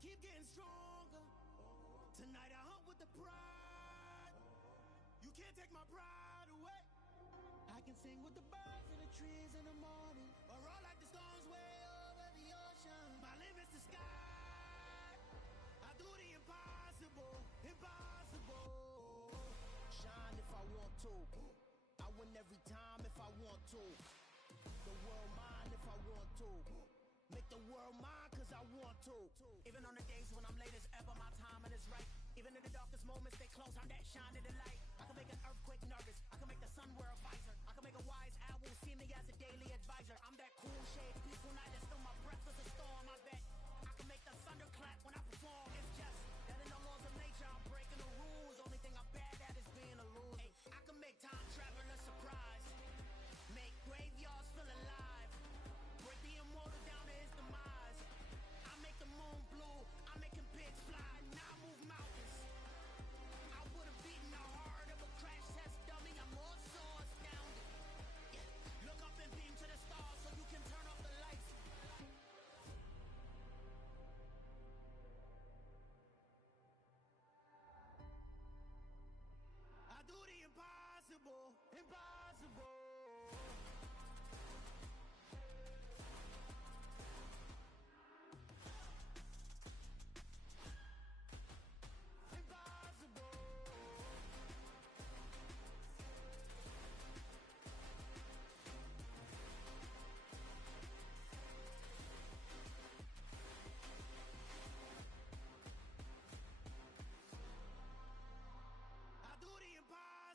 keep getting stronger. Tonight I hunt with the pride. You can't take my pride away. I can sing with the birds in the trees in the morning, or roll like the storms way over the ocean. My limit's the sky. I do the impossible, impossible. Shine if I want to. I win every time if I want to. The world mine if I want to. Make the world mine cause I want to. Even on the days when I'm late as ever, my timing is right. Even in the darkest moments, they close, I'm that shining the light. I can make an earthquake nervous, I can make the sun wear a visor. I can make a wise owl see me as a daily advisor. I'm that cool shade, peaceful night, and still my breath is a storm. I bet I can make the thunder clap when I perform. It's just that in the laws of nature, I'm breaking the rules. Only thing I'm bad at is being a loser. Hey, I can make time travel a surprise. Make graveyards feel alive. Break the immortal down to his demise. I make the moon blue, I'm making pigs fly, now I move mountains. I would've beaten the heart of a crash test dummy, I'm more so astounded. Yeah. Look up and beam to the stars so you can turn off the lights. I do the impossible, impossible.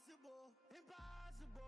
Impossible, impossible.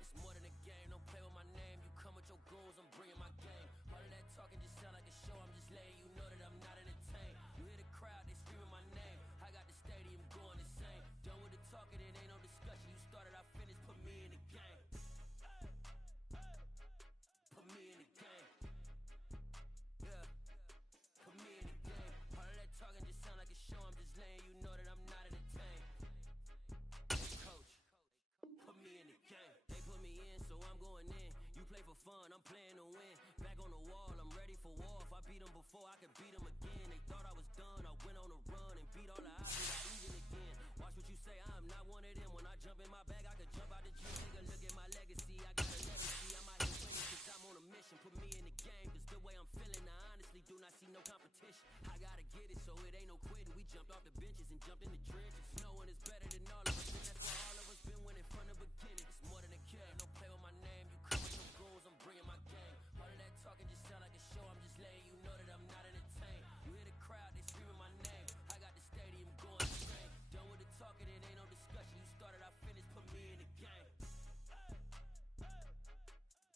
It's more than a game, don't play with my name. You come with your goals, I'm bringing my game. All of that talking just sound like a show, I'm just letting you know that I'm not entertained. You hear the crowd, they screaming my name. I got the stadium going insane. Done with the talking, it ain't no discussion. You started, I finished, put me in the game. Put me in the game. Yeah, put me in the game. All of that talking just sound like a show, I'm just letting you know that I'm not entertained. Coach, put me in the game. They put me in, so I'm going in. You play for fun, I'm playing to win. Back on the wall, I'm ready for war. If I beat them before, I could beat them again. They thought I was done, I went on a run and beat all the odds and got even again. Watch what you say, I'm not one of them. When I jump in my bag, I could jump out the gym. Nigga, look at my legacy, I gotta let them see. I'm out here winning cause I'm on a mission. Put me in the game, cause the way I'm feeling, I honestly do not see no competition. I gotta get it, so it ain't no quitting. We jumped off the benches and jumped in the trenches. No one is better than all of us, and that's why all of us been winning from the beginning. It's more than a game, don't play with my name. You come with some goals, I'm bringing my game. All of that talking just sound like a show, I'm just letting you know that I'm not entertained. You hear the crowd, they screaming my name. I got the stadium going insane. Done with the talking, it ain't no discussion. You started, I finished, put me in the game.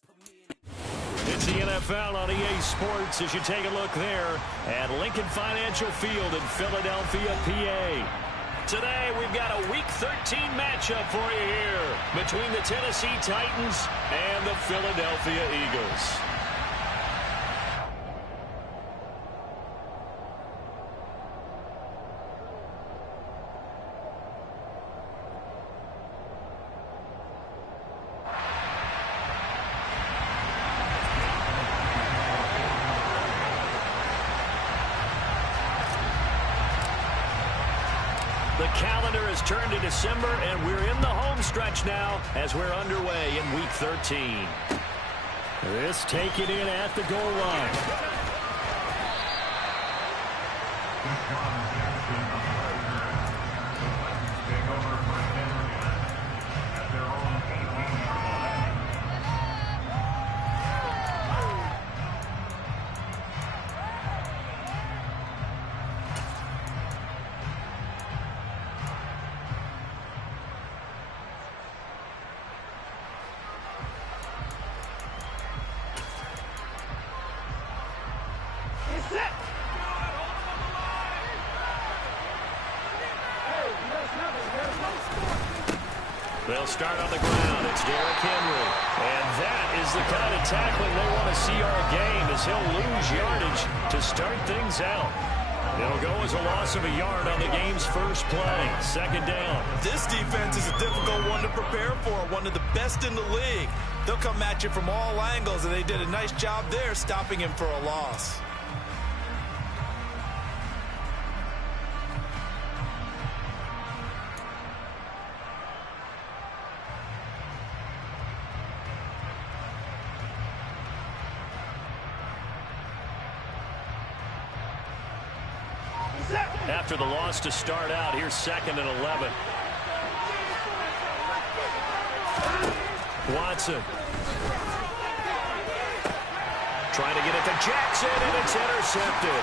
Put me in the game. It's the NFL on EA Sports as you take a look there at Lincoln Financial Field in Philadelphia, PA. Today, we've got a Week 13 matchup for you here between the Tennessee Titans and the Philadelphia Eagles. The calendar has turned to December, and we're in the home stretch now as we're underway in Week 13. This taken in at the goal line. They'll start on the ground. It's Derrick Henry. And that is the kind of tackling they want to see our game, as he'll lose yardage to start things out. It'll go as a loss of a yard on the game's first play. Second down. This defense is a difficult one to prepare for, one of the best in the league. They'll come at you from all angles, and they did a nice job there stopping him for a loss. After the loss to start out, here's 2nd and 11. Watson. Trying to get it to Jackson, and it's intercepted.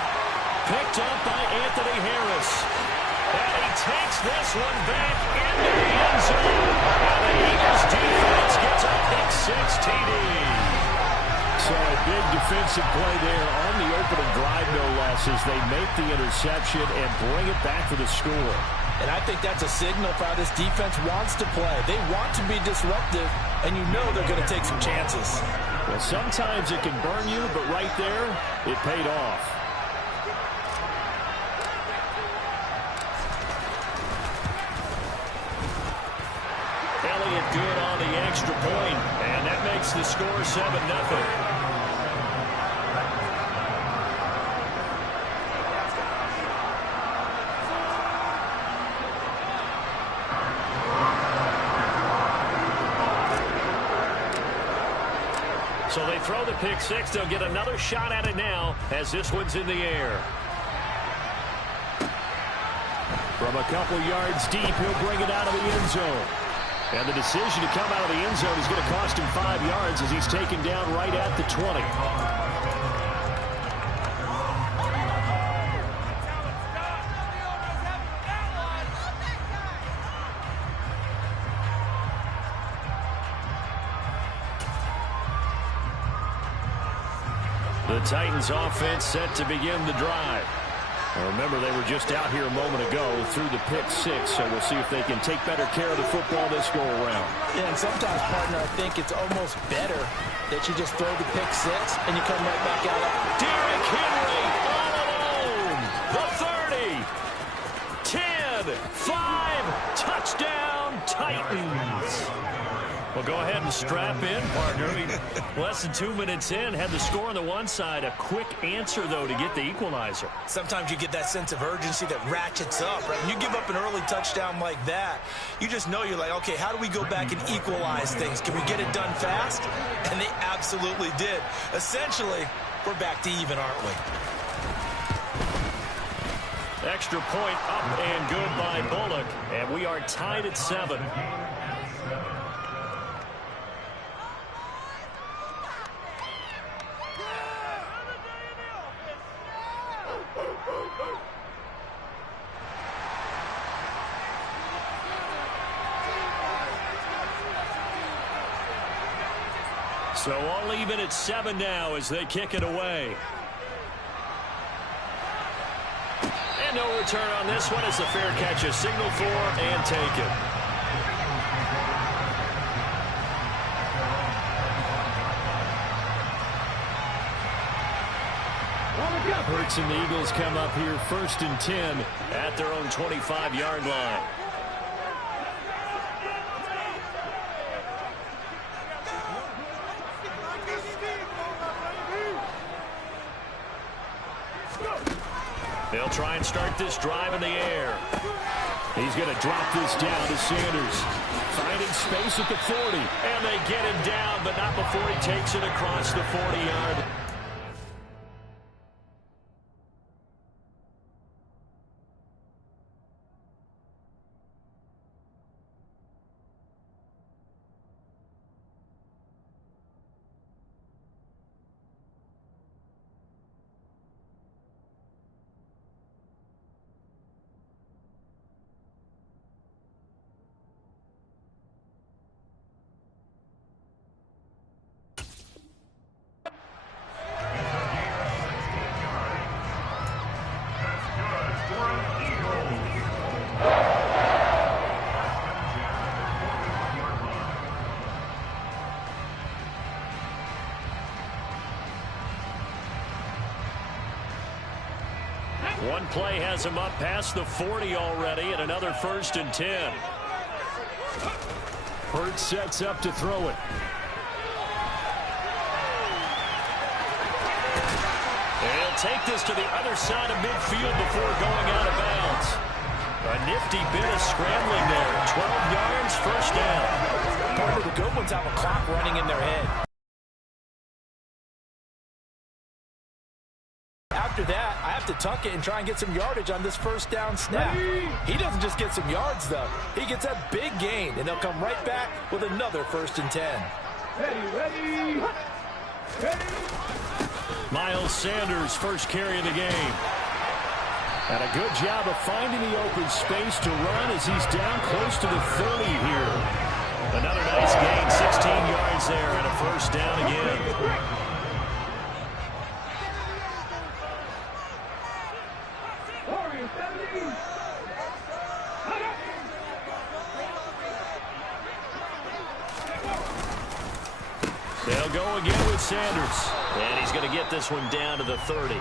Picked up by Anthony Harris. And he takes this one back into the end zone. And the Eagles defense gets a pick-6 TD. So a big defensive play there on the opening drive, no less, as they make the interception and bring it back for the score. And I think that's a signal for how this defense wants to play. They want to be disruptive, and you know they're going to take some chances. Well, sometimes it can burn you, but right there, it paid off. Elliott good on the extra point, and that makes the score 7-0. So they throw the pick-6. They'll get another shot at it now as this one's in the air. From a couple yards deep, he'll bring it out of the end zone. And the decision to come out of the end zone is going to cost him 5 yards as he's taken down right at the 20. The Titans offense set to begin the drive. Now remember, they were just out here a moment ago through the pick-6, so we'll see if they can take better care of the football this go-around. Yeah, and sometimes, partner, I think it's almost better that you just throw the pick-6 and you come right back out. Derrick Henry all alone. The 30, 10, 5, touchdown Titans. Well, go ahead and strap in, partner. Less than 2 minutes in, had the score on the one side. A quick answer, though, to get the equalizer. Sometimes you get that sense of urgency that ratchets up, right? When you give up an early touchdown like that, you just know you're like, okay, how do we go back and equalize things? Can we get it done fast? And they absolutely did. Essentially, we're back to even, aren't we? Extra point up and good by Bullock. And we are tied at 7. So all even at 7 now as they kick it away. And no return on this one. It's a fair catch, a signal for and taken. Hurts and the Eagles come up here 1st and 10 at their own 25-yard line. They'll try and start this drive in the air. He's going to drop this down to Sanders. Finding space at the 40. And they get him down, but not before he takes it across the 40-yard. One play has him up past the 40 already, and another 1st and 10. Hurts sets up to throw it. And he'll take this to the other side of midfield before going out of bounds. A nifty bit of scrambling there. 12 yards, 1st down. Part of the good ones have a clock running in their head. After that, I have to tuck it and try and get some yardage on this 1st down snap. He doesn't just get some yards, though. He gets a big gain, and he'll come right back with another 1st and 10. Miles Sanders, first carry of the game. And a good job of finding the open space to run as he's down close to the 30 here. Another nice gain, 16 yards there, and a 1st down again. They'll go again with Sanders. And he's going to get this one down to the 30.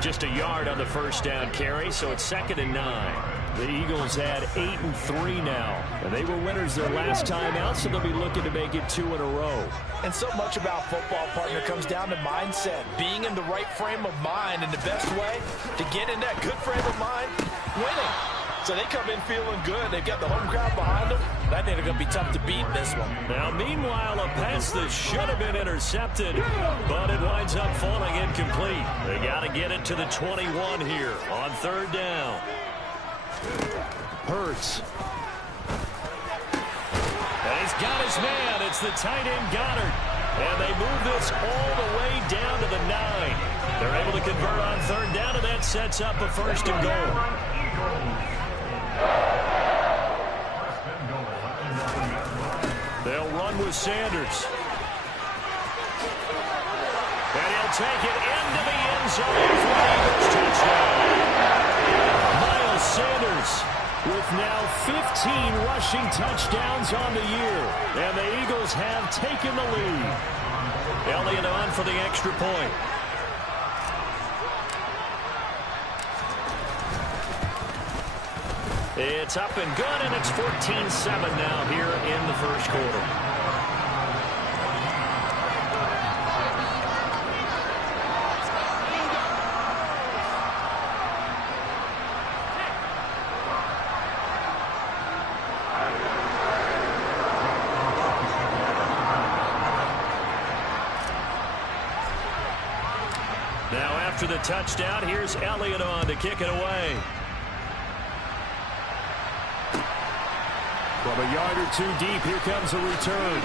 Just a yard on the 1st down carry, so it's 2nd and 9. The Eagles had 8 and 3 now. And they were winners their last time out, so they'll be looking to make it 2 in a row. And so much about football, partner, comes down to mindset. Being in the right frame of mind, and the best way to get in that good frame of mind, winning. So they come in feeling good. They've got the home crowd behind them. I think they're going to be tough to beat in this one. Now, meanwhile, a pass that should have been intercepted, but it winds up falling incomplete. They got to get it to the 21 here on 3rd down. Hurts. And he's got his man. It's the tight end Goddard. And they move this all the way down to the 9. They're able to convert on 3rd down, and that sets up a 1st and goal. They'll run with Sanders. And he'll take it into the end zone for the Eagles touchdown. Miles Sanders with now 15 rushing touchdowns on the year. And the Eagles have taken the lead. Elliott on for the extra point. It's up and good, and it's 14-7 now here in the 1st quarter. Now after the touchdown, here's Elliott on to kick it away. From a yard or 2 deep, here comes a return.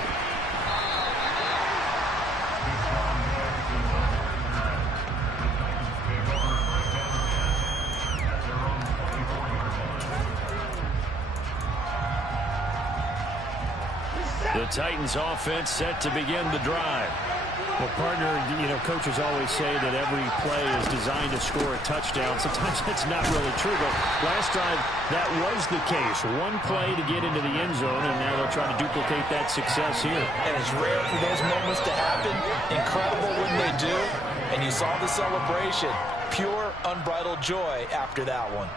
The Titans offense set to begin the drive. Well, partner, coaches always say that every play is designed to score a touchdown. Sometimes that's not really true, but last drive, that was the case. One play to get into the end zone, and now they'll try to duplicate that success here. And it's rare for those moments to happen. Incredible when they do. And you saw the celebration. Pure, unbridled joy after that one.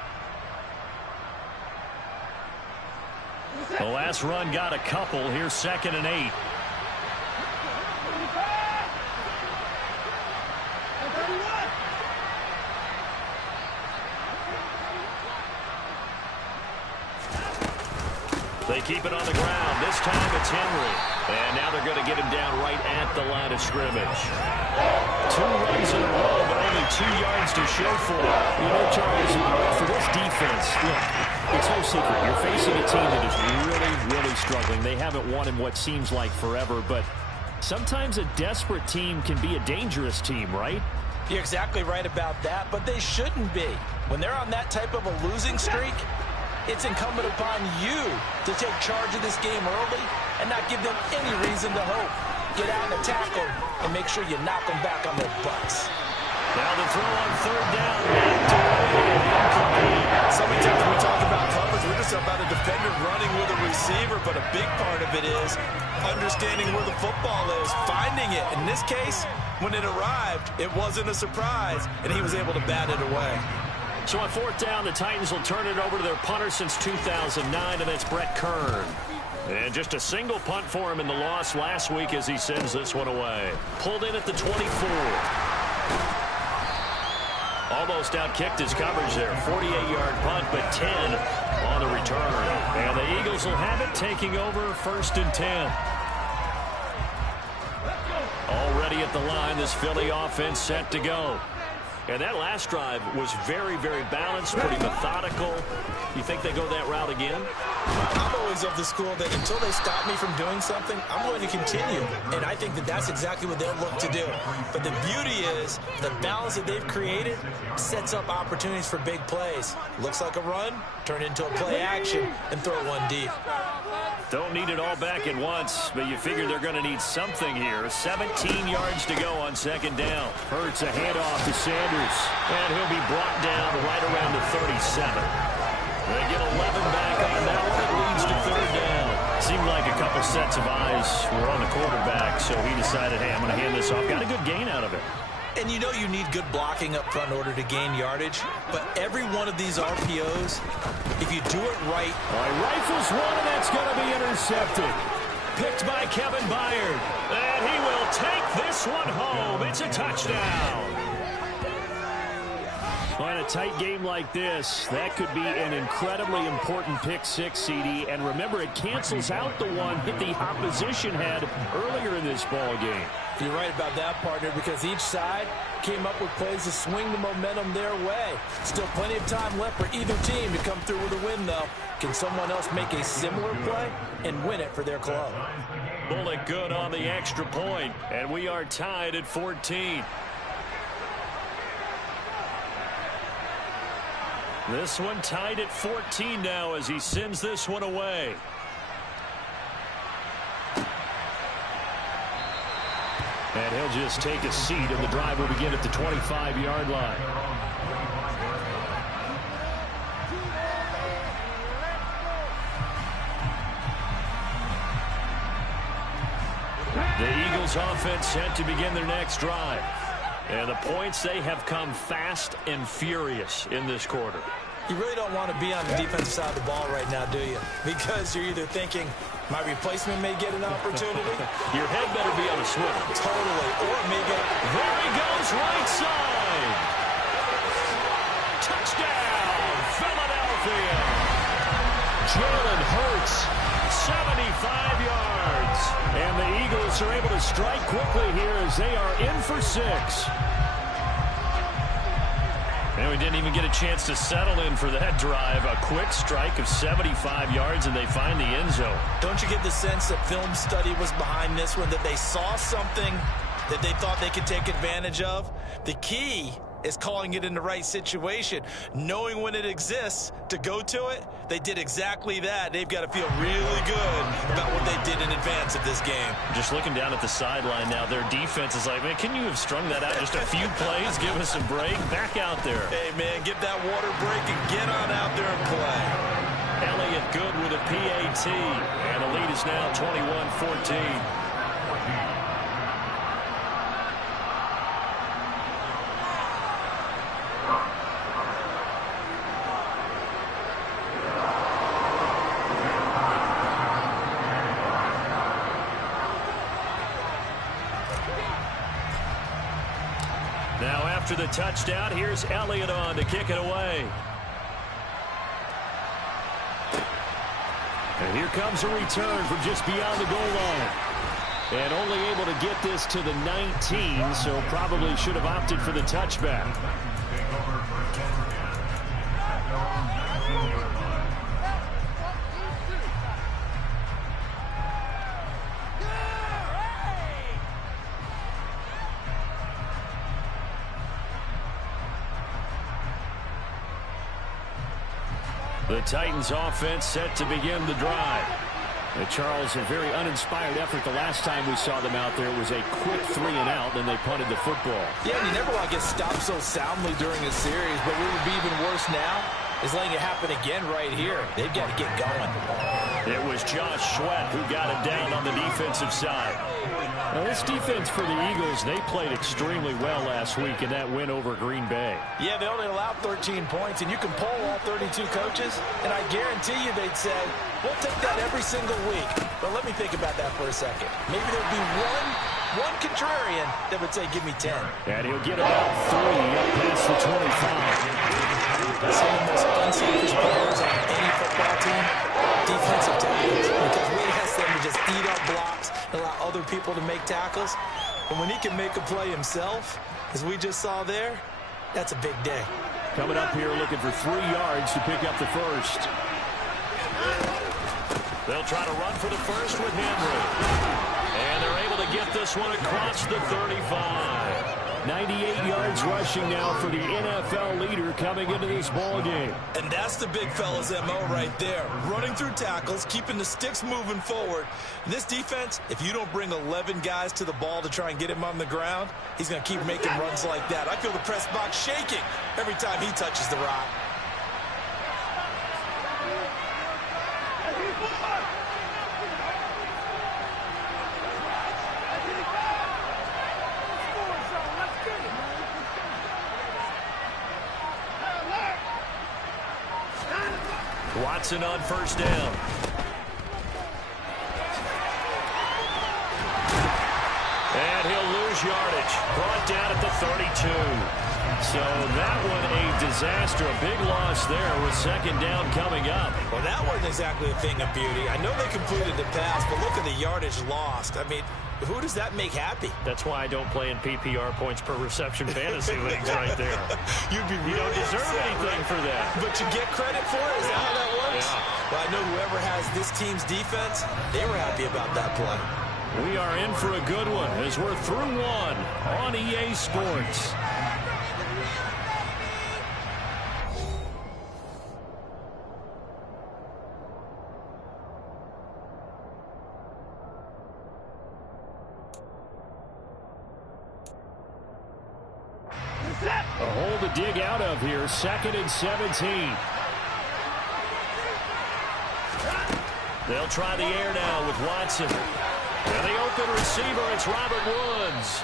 The last run got a couple. Here's 2nd and 8. They keep it on the ground. This time it's Henry. And now they're going to get him down right at the line of scrimmage. 2 runs in a row, but only 2 yards to show for it. Charles, for this defense, look, it's no secret. You're facing a team that is really, really struggling. They haven't won in what seems like forever, but sometimes a desperate team can be a dangerous team, right? You're exactly right about that, but they shouldn't be. When they're on that type of a losing streak, it's incumbent upon you to take charge of this game early and not give them any reason to hope. Get out and attack them and make sure you knock them back on their butts. Now the throw on 3rd down. So many times when we talk about coverage, we're just about a defender running with a receiver, but a big part of it is understanding where the football is, finding it. In this case, when it arrived, it wasn't a surprise, and he was able to bat it away. So on fourth down, the Titans will turn it over to their punter since 2009, and that's Brett Kern. And just a single punt for him in the loss last week as he sends this one away. Pulled in at the 24. Almost outkicked his coverage there. 48-yard punt, but 10 on the return. And the Eagles will have it, taking over 1st and 10. Already at the line, this Philly offense set to go. And that last drive was very, very balanced, pretty methodical. You think they go that route again? I'm always of the school that until they stop me from doing something, I'm going to continue. And I think that that's exactly what they'll look to do. But the beauty is the balance that they've created sets up opportunities for big plays. Looks like a run, turn into a play action, and throw one deep. Don't need it all back at once, but you figure they're going to need something here. 17 yards to go on 2nd down. Hurts a handoff to Sanders. And he'll be brought down right around the 37. They get 11 back on that one. It leads to 3rd down. Seemed like a couple sets of eyes were on the quarterback, so he decided, hey, I'm going to hand this off. Got a good gain out of it. And you know you need good blocking up front in order to gain yardage. But every one of these RPOs, if you do it right... Rifles one, and that's going to be intercepted. Picked by Kevin Byard. And he will take this one home. It's a touchdown. On a tight game like this, that could be an incredibly important pick six, CD. And remember, it cancels out the one hit the opposition had earlier in this ball game. You're right about that, partner, because each side came up with plays to swing the momentum their way. Still plenty of time left for either team to come through with a win, though. Can someone else make a similar play and win it for their club? Bullet good on the extra point, and we are tied at 14. This one tied at 14 now as he sends this one away. And he'll just take a seat, and the drive will begin at the 25-yard line. The Eagles offense set to begin their next drive. And the points, they have come fast and furious in this quarter. You really don't want to be on the defensive side of the ball right now, do you? Because you're either thinking, my replacement may get an opportunity. Your head better be on a swivel. Totally. Or it may get... There he goes, right side. Touchdown, Philadelphia. Jalen Hurts, 75 yards. And the Eagles are able to strike quickly here as they are in for 6. And we didn't even get a chance to settle in for that drive. A quick strike of 75 yards, and they find the end zone. Don't you get the sense that film study was behind this one, that they saw something that they thought they could take advantage of? The key is calling it in the right situation, knowing when it exists to go to it. They did exactly that. They've got to feel really good about what they did in advance of this game. Just looking down at the sideline now, their defense is like, man, can you have strung that out just a few plays? Give us a break. Back out there. Hey, man, get that water break and get on out there and play. Elliott good with a PAT, and the lead is now 21-14. Now after the touchdown, here's Elliott on to kick it away. And here comes a return from just beyond the goal line. And only able to get this to the 19, so probably should have opted for the touchback. The Titans offense set to begin the drive. And Charles, a very uninspired effort the last time we saw them out there. It was a quick 3-and-out, then they punted the football. Yeah, and you never want to get stopped so soundly during a series, but what would be even worse now is letting it happen again right here. They've got to get going. It was Josh Sweat who got it down on the defensive side. Now, this defense for the Eagles, they played extremely well last week in that win over Green Bay. Yeah, they only allowed 13 points, and you can poll all 32 coaches, and I guarantee you they'd say, we'll take that every single week. But let me think about that for a second. Maybe there'd be one contrarian that would say, give me 10. And he'll get about 3 up past the 25. Some of the most unselfish players on any football team, defensive tackles, because we ask them to just eat up blocks and allow other people to make tackles. And when he can make a play himself, as we just saw there, that's a big day. Coming up here looking for 3 yards to pick up the first. They'll try to run for the first with Henry. And they're able to get this one across the 35. 98 yards rushing now for the NFL leader coming into this ball game. And that's the big fella's MO right there. Running through tackles, keeping the sticks moving forward. This defense, if you don't bring 11 guys to the ball to try and get him on the ground, he's going to keep making runs like that. I feel the press box shaking every time he touches the rock. Watson on first down. And he'll lose yardage. Brought down at the 32. So that one a disaster. A big loss there with second down coming up. Well, that wasn't exactly a thing of beauty. I know they completed the pass, but look at the yardage lost. I mean, who does that make happy? That's why I don't play in PPR points per reception fantasy leagues right there. You don't deserve anything for that. But you get credit for it? Is that how that works? Yeah. Well, I know whoever has this team's defense, they were happy about that play. We are in for a good one as we're through one on EA Sports. A hole to dig out of here. 2nd and 17. They'll try the air now with Watson. And the open receiver, it's Robert Woods.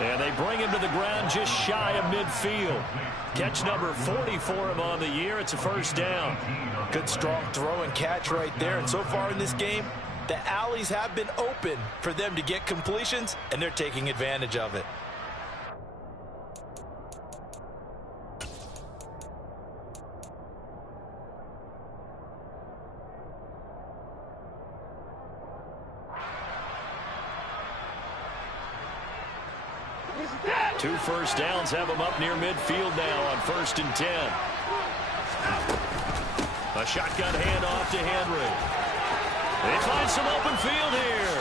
And they bring him to the ground just shy of midfield. Catch number 40 for him on the year. It's a first down. Good strong throw and catch right there. And so far in this game, the alleys have been open for them to get completions, and they're taking advantage of it. Two first downs have them up near midfield now on 1st and 10. A shotgun handoff to Henry. They find some open field here.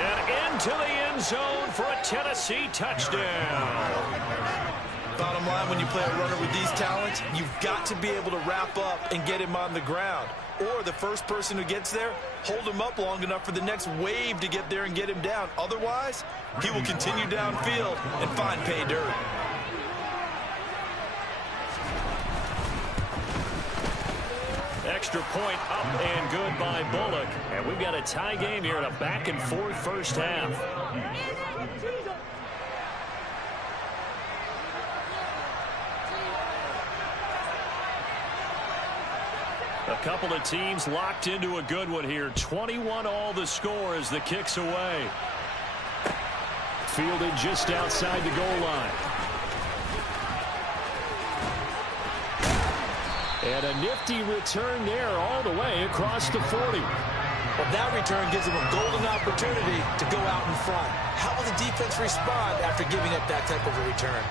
And into the end zone for a Tennessee touchdown. Bottom line, when you play a runner with these talents, you've got to be able to wrap up and get him on the ground. Or the first person who gets there, hold him up long enough for the next wave to get there and get him down. Otherwise, he will continue downfield and find pay dirt. Extra point up and good by Bullock. And we've got a tie game here in a back-and-forth first half. A couple of teams locked into a good one here. 21 all the score as the kick's away. Fielded just outside the goal line. And a nifty return there all the way across the 40. Well, that return gives them a golden opportunity to go out in front. How will the defense respond after giving up that type of a return?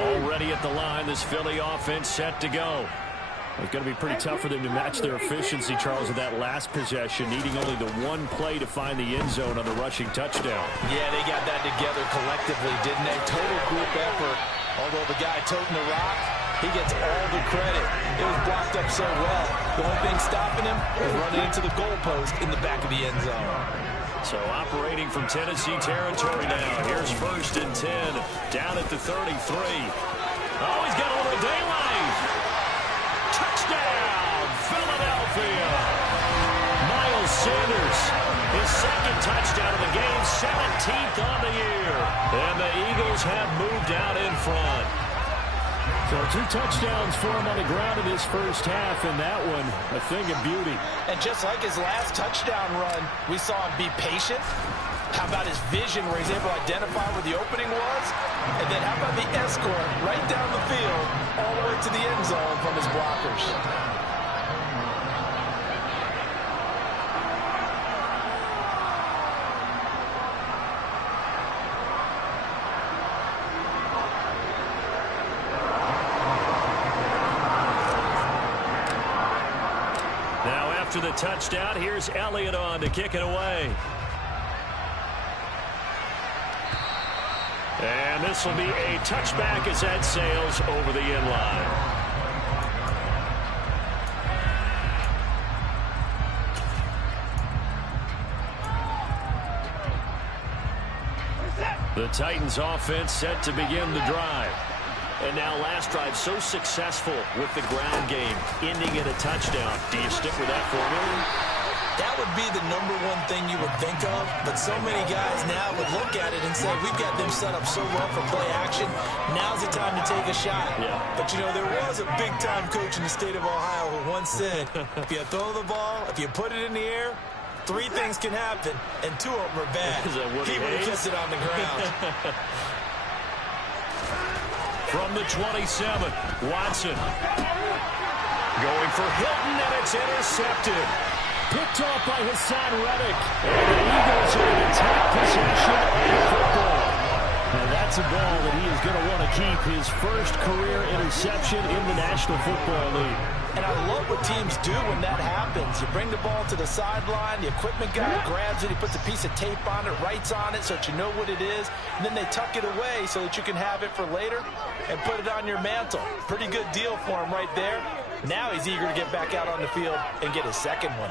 Already at the line, this Philly offense set to go. It's going to be pretty tough for them to match their efficiency, Charles, with that last possession, needing only the one play to find the end zone on the rushing touchdown. Yeah, they got that together collectively, didn't they? Total group effort. Although the guy toting the rock, he gets all the credit. It was blocked up so well. The only thing stopping him is running into the goalpost in the back of the end zone. So operating from Tennessee territory now. Here's 1st and 10. Down at the 33. Oh, he's got a little daylight. Touchdown, Philadelphia. Miles Sanders, his 2nd touchdown of the game, 17th on the year. And the Eagles have moved out in front. So 2 touchdowns for him on the ground in his first half, and that one a thing of beauty. And just like his last touchdown run, we saw him be patient. How about his vision where he's able to identify where the opening was? And then how about the escort right down the field all the way to the end zone from his blockers? After the touchdown, here's Elliott on to kick it away. And this will be a touchback as that sails over the end line. The Titans offense set to begin the drive. And now last drive so successful with the ground game, ending in a touchdown. Do you stick with that formula? That would be the #1 thing you would think of, but so many guys now would look at it and say, we've got them set up so well for play action, now's the time to take a shot. Yeah. But, you know, there was a big-time coach in the state of Ohio who once said, if you throw the ball, if you put it in the air, 3 things can happen, and 2 of them are bad. He would have kept it on the ground. From the 27, Watson going for Hilton, and it's intercepted. Picked off by Hassan Reddick. And the Eagles are going to take possession of the football. And that's a ball that he is going to want to keep, his first career interception in the National Football League. And I love what teams do when that happens. You bring the ball to the sideline, the equipment guy grabs it, he puts a piece of tape on it, writes on it so that you know what it is, and then they tuck it away so that you can have it for later and put it on your mantle. Pretty good deal for him right there. Now he's eager to get back out on the field and get his 2nd one.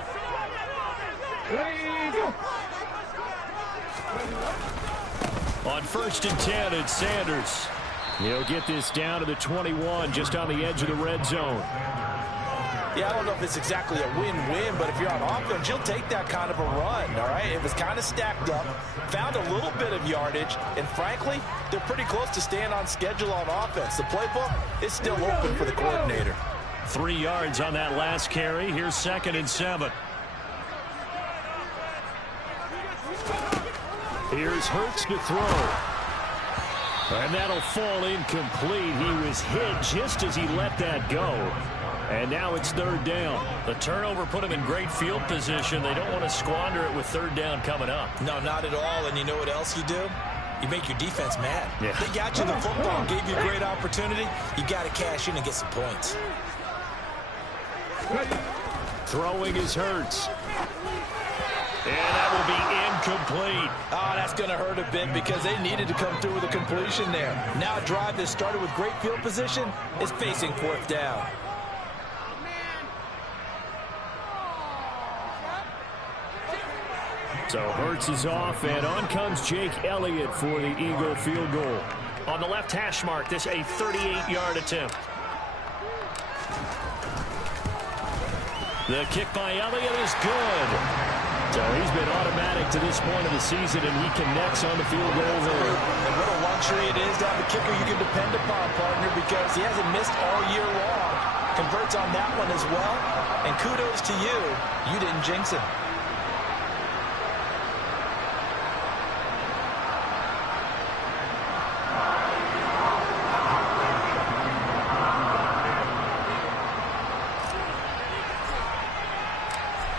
On 1st and 10, it's Sanders. He'll get this down to the 21, just on the edge of the red zone. Yeah, I don't know if it's exactly a win-win, but if you're on offense, you'll take that kind of a run, all right? It was kind of stacked up, found a little bit of yardage, and frankly, they're pretty close to staying on schedule on offense. The playbook is still open for the coordinator. 3 yards on that last carry. Here's 2nd and 7. Here's Hurts to throw. And that'll fall incomplete. He was hit just as he let that go. And now it's 3rd down. The turnover put him in great field position. They don't want to squander it with 3rd down coming up. No, not at all. And you know what else you do? You make your defense mad. Yeah. They got you the football, gave you a great opportunity. You got to cash in and get some points. Throwing is Hurts. And that will be incomplete. Oh, that's going to hurt a bit because they needed to come through with a completion there. Now a drive that started with great field position is facing 4th down. So Hurts is off, and on comes Jake Elliott for the Eagle field goal. On the left hash mark, this a 38-yard attempt. The kick by Elliott is good. So he's been automatic to this point of the season, and he connects on the field goal there. And what a luxury it is to have a kicker you can depend upon, partner, because he hasn't missed all year long. Converts on that one as well. And kudos to you. You didn't jinx him.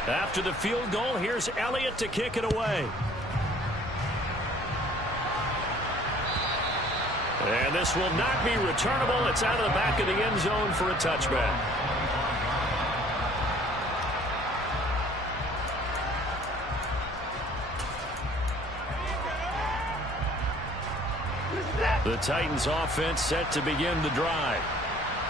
After the field goal, here's Elliott to kick it away. And this will not be returnable. It's out of the back of the end zone for a touchback. The Titans offense set to begin the drive.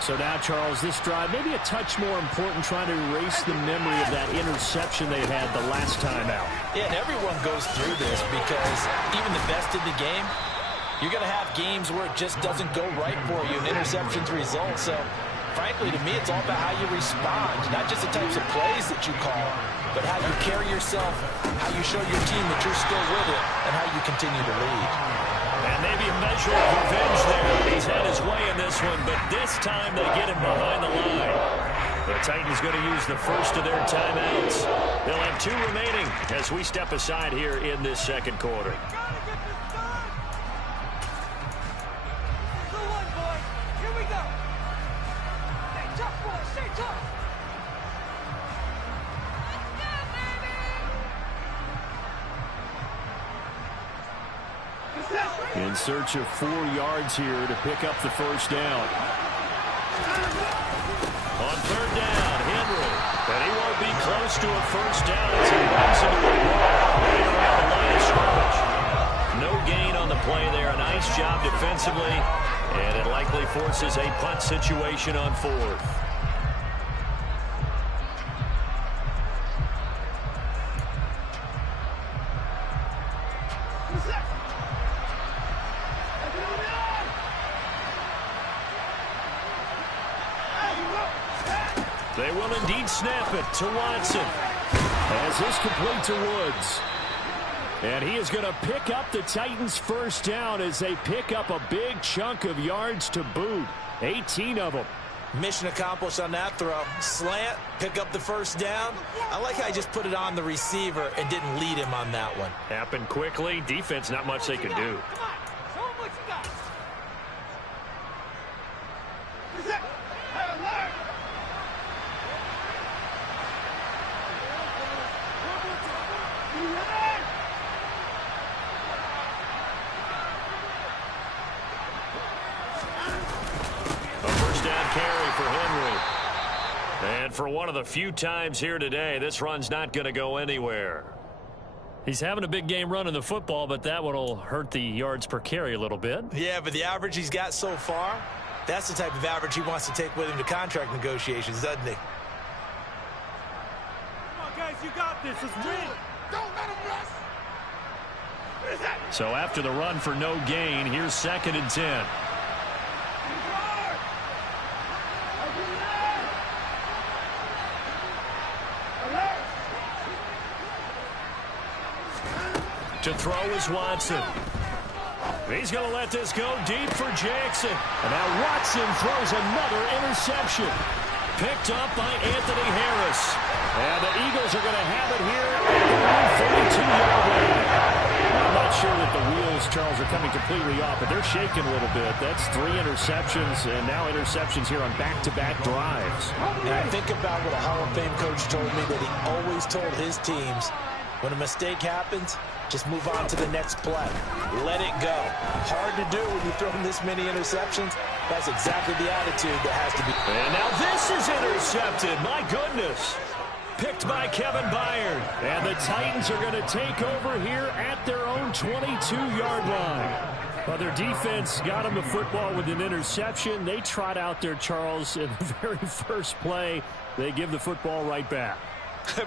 So now, Charles, this drive maybe a touch more important, trying to erase the memory of that interception they had the last time out. Yeah, and everyone goes through this because even the best in the game, you're going to have games where it just doesn't go right for you and interceptions result. So, frankly, to me, it's all about how you respond, not just the types of plays that you call, but how you carry yourself, how you show your team that you're still with it, and how you continue to lead. And maybe a measure of revenge there. He's had his way in this one, but this time they get him behind the line. The Titans going to use the first of their timeouts. They'll have 2 remaining as we step aside here in this second quarter. In search of 4 yards here to pick up the first down. On third down, Henry. But he won't be close to a first down as he runs into a wall right around the line of scrimmage. No gain on the play there. A nice job defensively. And it likely forces a punt situation on 4th. They will indeed snap it to Watson. As this complete to Woods. And he is going to pick up the Titans' first down as they pick up a big chunk of yards to boot. 18 of them. Mission accomplished on that throw. Slant, pick up the first down. I like how I just put it on the receiver and didn't lead him on that one. Happened quickly. Defense, not much they can do. And for one of the few times here today, this run's not going to go anywhere. He's having a big game running the football, but that one will hurt the yards per carry a little bit. Yeah, but the average he's got so far, that's the type of average he wants to take with him to contract negotiations, doesn't he? Come on, guys, you got this. Let's win. Don't let him rush. So after the run for no gain, here's 2nd and 10. To throw is Watson. He's going to let this go deep for Jackson. And now Watson throws another interception. Picked up by Anthony Harris. And the Eagles are going to have it here at the 42-yard line. I'm not sure that the wheels, Charles, are coming completely off, but they're shaking a little bit. That's 3 interceptions, and now interceptions here on back-to-back drives. And I think about what a Hall of Fame coach told me, that he always told his teams, when a mistake happens, just move on to the next play. Let it go. Hard to do when you're throwing this many interceptions. That's exactly the attitude that has to be. And now this is intercepted. My goodness. Picked by Kevin Byard. And the Titans are going to take over here at their own 22-yard line. Well, their defense got them the football with an interception. They trot out there, Charles, in the very first play. They give the football right back.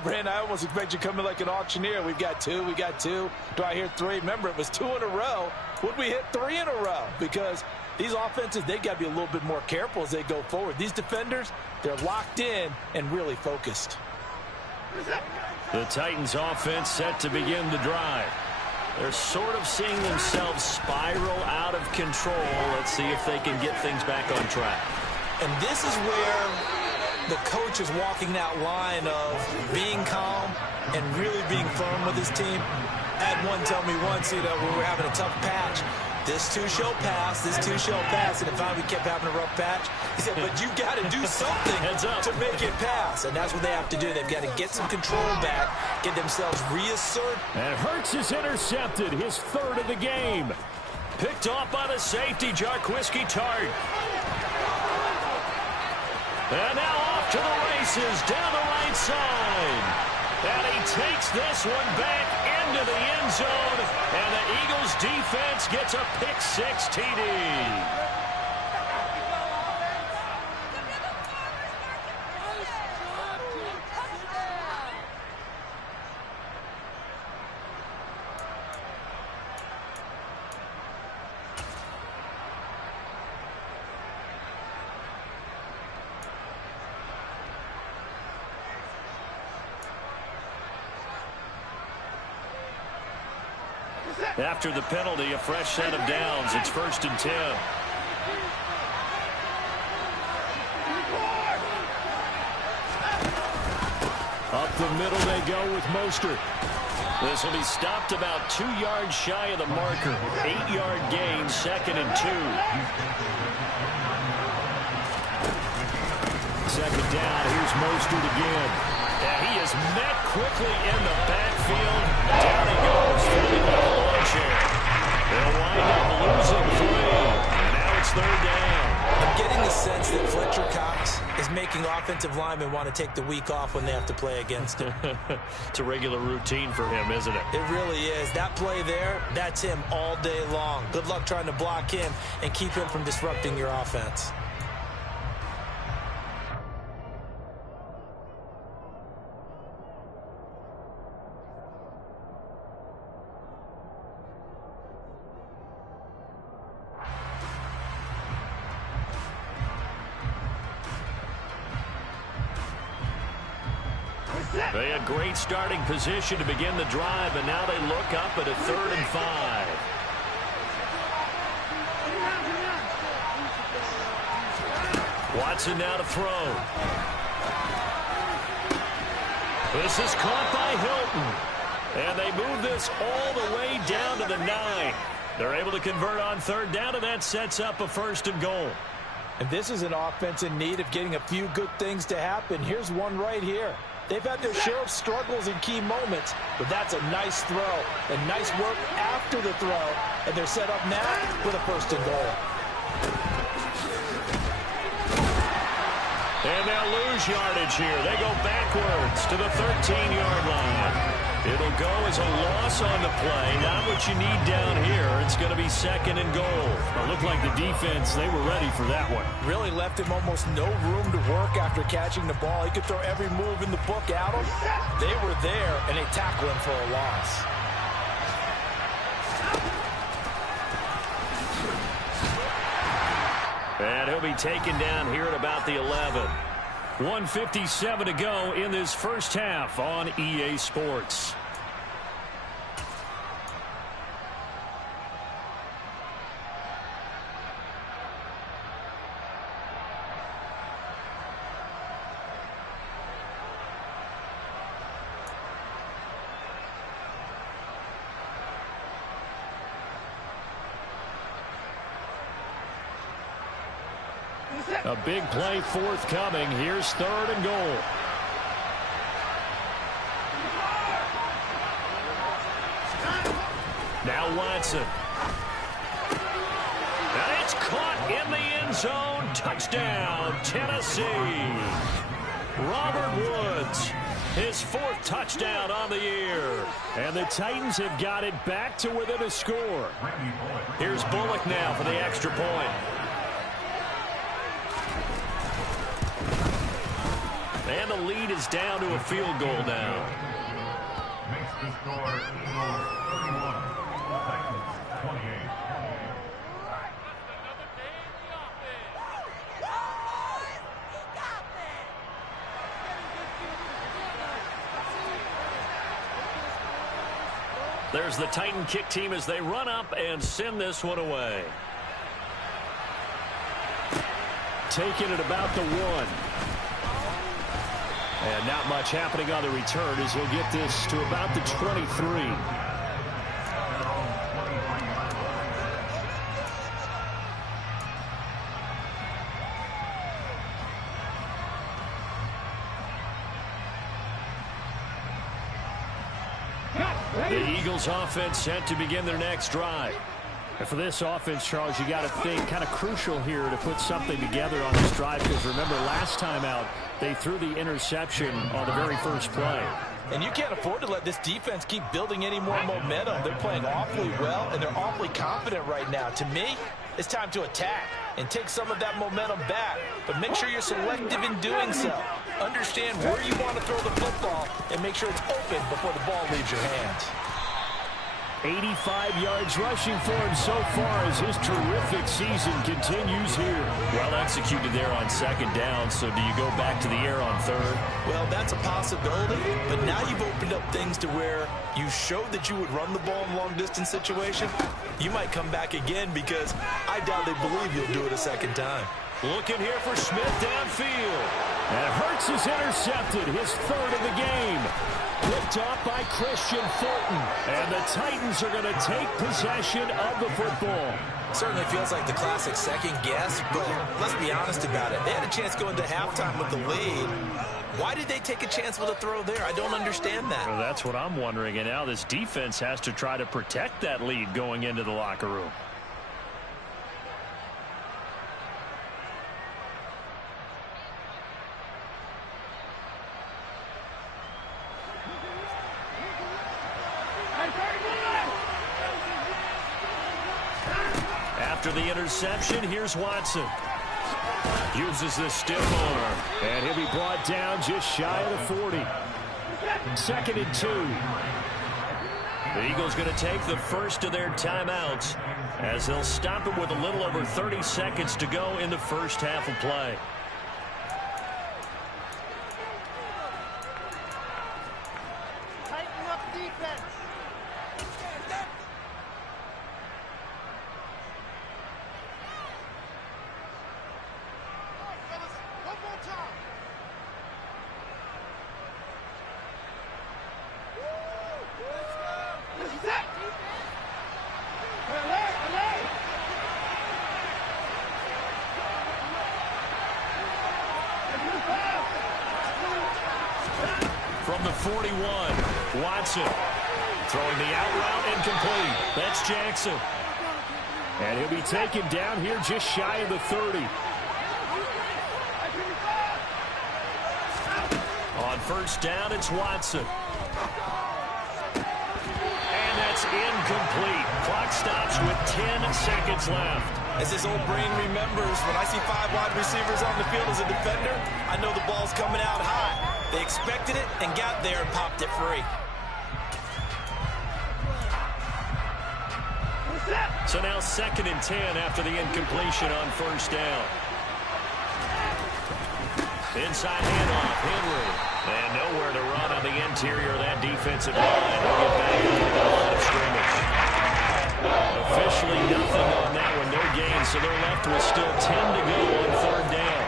Brandon, I almost expect you to come in like an auctioneer. We've got 2, we got 2. Do I hear 3? Remember, it was 2 in a row. Would we hit 3 in a row? Because these offenses, they got to be a little bit more careful as they go forward. These defenders, they're locked in and really focused. The Titans offense set to begin the drive. They're sort of seeing themselves spiral out of control. Let's see if they can get things back on track. And this is where the coach is walking that line of being calm and really being firm with his team. I had one tell me once, when we were having a tough patch, this too shall pass, this too shall pass, and finally we kept having a rough patch. He said, but you got to do something to make it pass, and that's what they have to do. They've got to get some control back, get themselves reassert. And Hurts is intercepted, his 3rd of the game. Picked off by the safety, Jarquiski Tart. And now off to the races down the right side. And he takes this one back into the end zone. And the Eagles defense gets a pick-6 TD. After the penalty, a fresh set of downs. It's 1st and 10. Up the middle they go with Mostert. This will be stopped about 2 yards shy of the marker. 8-yard gain, 2nd and 2. Second down, here's Mostert again. Yeah, he is met quickly in the backfield. Down he goes for the lawn chair. They'll wind up losing 3. And now it's 3rd down. I'm getting the sense that Fletcher Cox is making offensive linemen want to take the week off when they have to play against him. It's a regular routine for him, isn't it? It really is. That play there, that's him all day long. Good luck trying to block him and keep him from disrupting your offense. They had great starting position to begin the drive, and now they look up at a 3rd and 5. Watson now to throw. This is caught by Hilton. And they move this all the way down to the 9. They're able to convert on 3rd down, and that sets up a 1st and goal. And this is an offense in need of getting a few good things to happen. Here's one right here. They've had their share of struggles in key moments, but that's a nice throw and nice work after the throw, and they're set up now with a 1st and goal. And they'll lose yardage here. They go backwards to the 13-yard line. It'll go as a loss on the play. Not what you need down here. It's going to be 2nd and goal. It looked like the defense, they were ready for that one. Really left him almost no room to work after catching the ball. He could throw every move in the book at him. They were there, and they tackle him for a loss. And he'll be taken down here at about the 11. 1:57 to go in this first half on EA Sports. A big play forthcoming. Here's 3rd and goal. Now Watson. And it's caught in the end zone. Touchdown, Tennessee. Robert Woods, his 4th touchdown on the year. And the Titans have got it back to within a score. Here's Bullock now for the extra point. And the lead is down to a field goal now. Makes the score 31, Titans 28. There's the Titan kick team as they run up and send this one away. Taking it about the 1. And not much happening on the return as he'll get this to about the 23. The Eagles offense set to begin their next drive. And for this offense, Charles, you got to think kind of crucial here to put something together on this drive, because remember last time out they threw the interception on the very first play. And you can't afford to let this defense keep building any more momentum. They're playing awfully well, and they're awfully confident right now. To me, it's time to attack and take some of that momentum back, but make sure you're selective in doing so. Understand where you want to throw the football and make sure it's open before the ball leaves your hands. 85 yards rushing for him so far as his terrific season continues here. Well executed there on second down, so do you go back to the air on third? Well, that's a possibility, but now you've opened up things to where you showed that you would run the ball in long-distance situation. You might come back again because I doubt they believe you'll do it a second time. Looking here for Smith downfield. And Hurts is intercepted, his third of the game. Picked off by Christian Fulton. And the Titans are going to take possession of the football. Certainly feels like the classic second guess, but let's be honest about it. They had a chance going into halftime with the lead. Why did they take a chance with a throw there? I don't understand that. Well, that's what I'm wondering. And now this defense has to try to protect that lead going into the locker room. After the interception, here's Watson. Uses the stiff arm. And he'll be brought down just shy of the 40. 2nd and 2. The Eagles going to take the first of their timeouts as they'll stop it with a little over 30 seconds to go in the first half of play. Tighten up defense. One more time. From the 41, Watson throwing the out route incomplete. That's Jackson. And he'll be taken down here just shy of the 30. On first down, it's Watson. And that's incomplete. Clock stops with 10 seconds left. As his old brain remembers, when I see 5 wide receivers on the field as a defender, I know the ball's coming out high. They expected it and got there and popped it free. So now 2nd and 10 after the incompletion on first down. Inside handoff, Henry. And nowhere to run on the interior of that defensive line. They'll get back into the line of scrimmage. Officially nothing on that one, no gain, so they're left with still 10 to go on third down.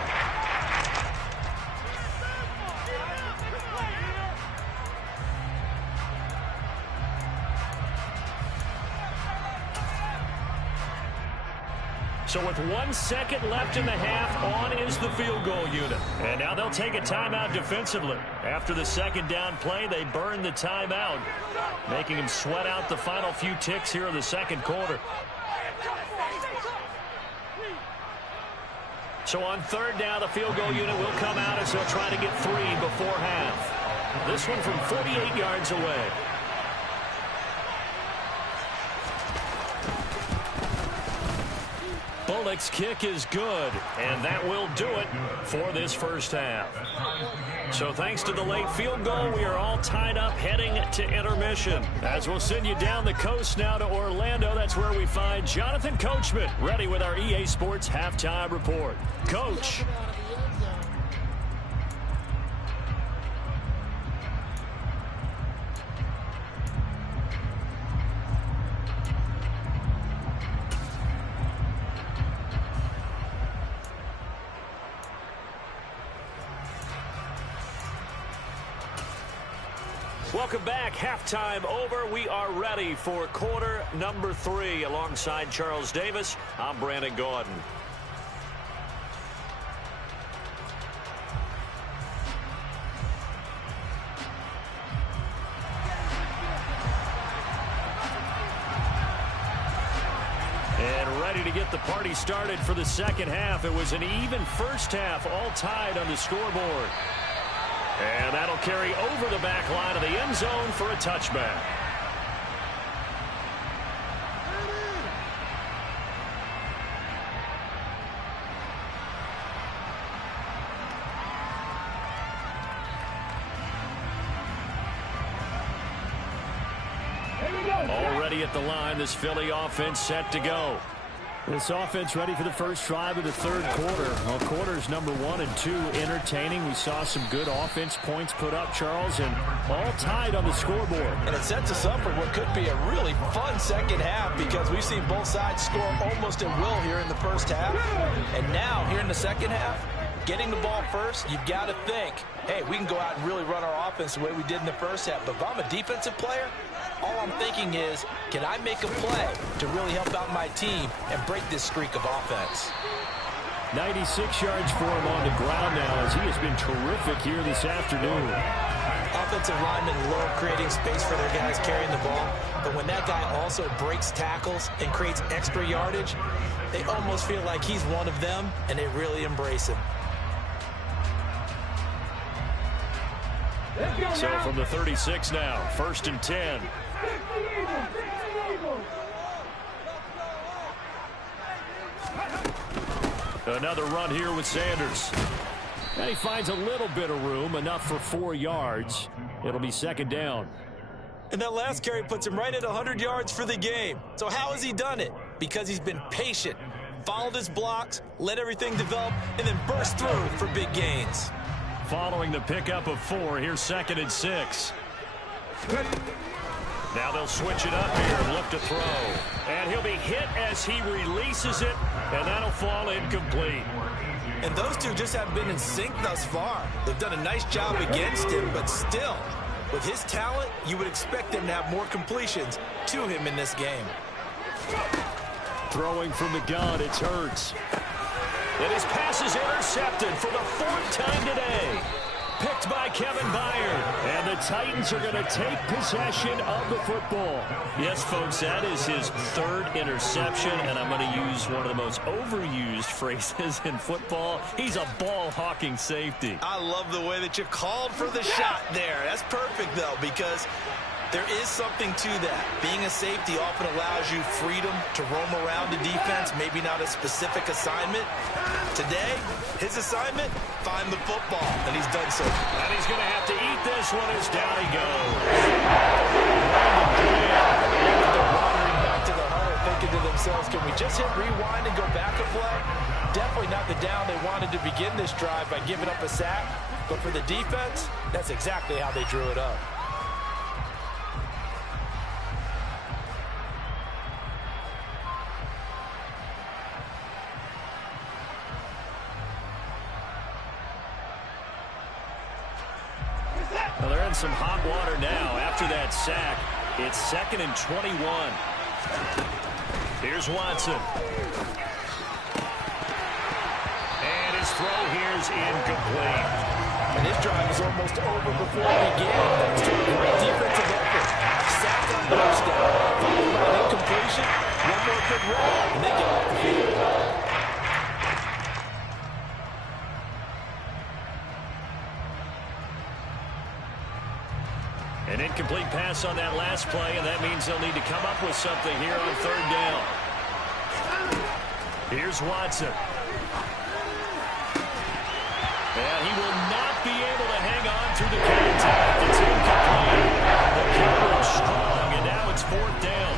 So with 1 second left in the half, on is the field goal unit. And now they'll take a timeout defensively. After the second down play, they burn the timeout, making them sweat out the final few ticks here in the second quarter. So on third down, the field goal unit will come out as they'll try to get 3 before half. This one from 48 yards away. Bullock's kick is good, and that will do it for this first half. So thanks to the late field goal, we are all tied up heading to intermission. As we'll send you down the coast now to Orlando, that's where we find Jonathan Coachman ready with our EA Sports Halftime Report. Coach. Welcome back. Halftime over. We are ready for quarter number 3. Alongside Charles Davis, I'm Brandon Gordon. And ready to get the party started for the second half. It was an even first half, all tied on the scoreboard. And that'll carry over the back line of the end zone for a touchback. Already ready at the line. This Philly offense set to go. This offense ready for the first drive of the third quarter. Well, quarters number 1 and 2 entertaining. We saw some good offense points put up, Charles, and all tied on the scoreboard. And it sets us up for what could be a really fun second half because we've seen both sides score almost at will here in the first half. And now, here in the second half, getting the ball first, you've got to think, hey, we can go out and really run our offense the way we did in the first half. But if I'm a defensive player, all I'm thinking is, can I make a play to really help out my team and break this streak of offense? 96 yards for him on the ground now as he has been terrific here this afternoon. Offensive linemen love creating space for their guys carrying the ball, but when that guy also breaks tackles and creates extra yardage, they almost feel like he's one of them, and they really embrace him. So from the 36 now, 1st and 10. Another run here with Sanders. And he finds a little bit of room, enough for 4 yards. It'll be 2nd down. And that last carry puts him right at 100 yards for the game. So how has he done it? Because he's been patient, followed his blocks, let everything develop, and then burst through for big gains. Following the pickup of 4, here's 2nd and 6. Now they'll switch it up here and look to throw. And he'll be hit as he releases it, and that'll fall incomplete. And those two just haven't been in sync thus far. They've done a nice job against him, but still, with his talent, you would expect him to have more completions to him in this game. Throwing from the gun, it's Hurts. And his pass is intercepted for the 4th time today. Picked by Kevin Byard. And the Titans are going to take possession of the football. Yes, folks, that is his 3rd interception, and I'm going to use one of the most overused phrases in football. He's a ball-hawking safety. I love the way that you called for the shot there. That's perfect, though, because there is something to that. Being a safety often allows you freedom to roam around the defense, maybe not a specific assignment. Today, his assignment, find the football, and he's done so. And he's going to have to eat this one as down he goes. They're wandering back to the huddle, thinking to themselves, can we just hit rewind and go back a play? Definitely not the down they wanted to begin this drive by giving up a sack. But for the defense, that's exactly how they drew it up. Well, they're in some hot water now after that sack. It's 2nd and 21. Here's Watson. And his throw here's incomplete. And this drive is almost over before it began. Thanks to a great defensive effort. Sack on touchdown. Followed by an incompletion. One more good run, and they get off the field. An incomplete pass on that last play, and that means they'll need to come up with something here on 3rd down. Here's Watson. And he will not be able to hang on through the contact. It's incomplete. The coverage strong, and now it's 4th down.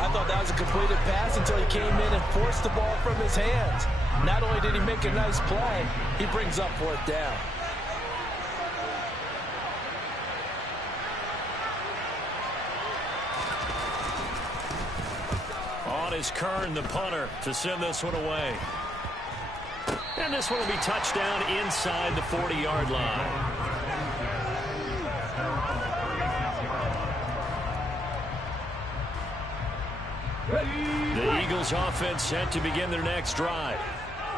I thought that was a completed pass until he came in and forced the ball from his hands. Not only did he make a nice play, he brings up 4th down. Is Kern, the punter, to send this one away. And this one will be touchdown inside the 40-yard line. The Eagles offense set to begin their next drive.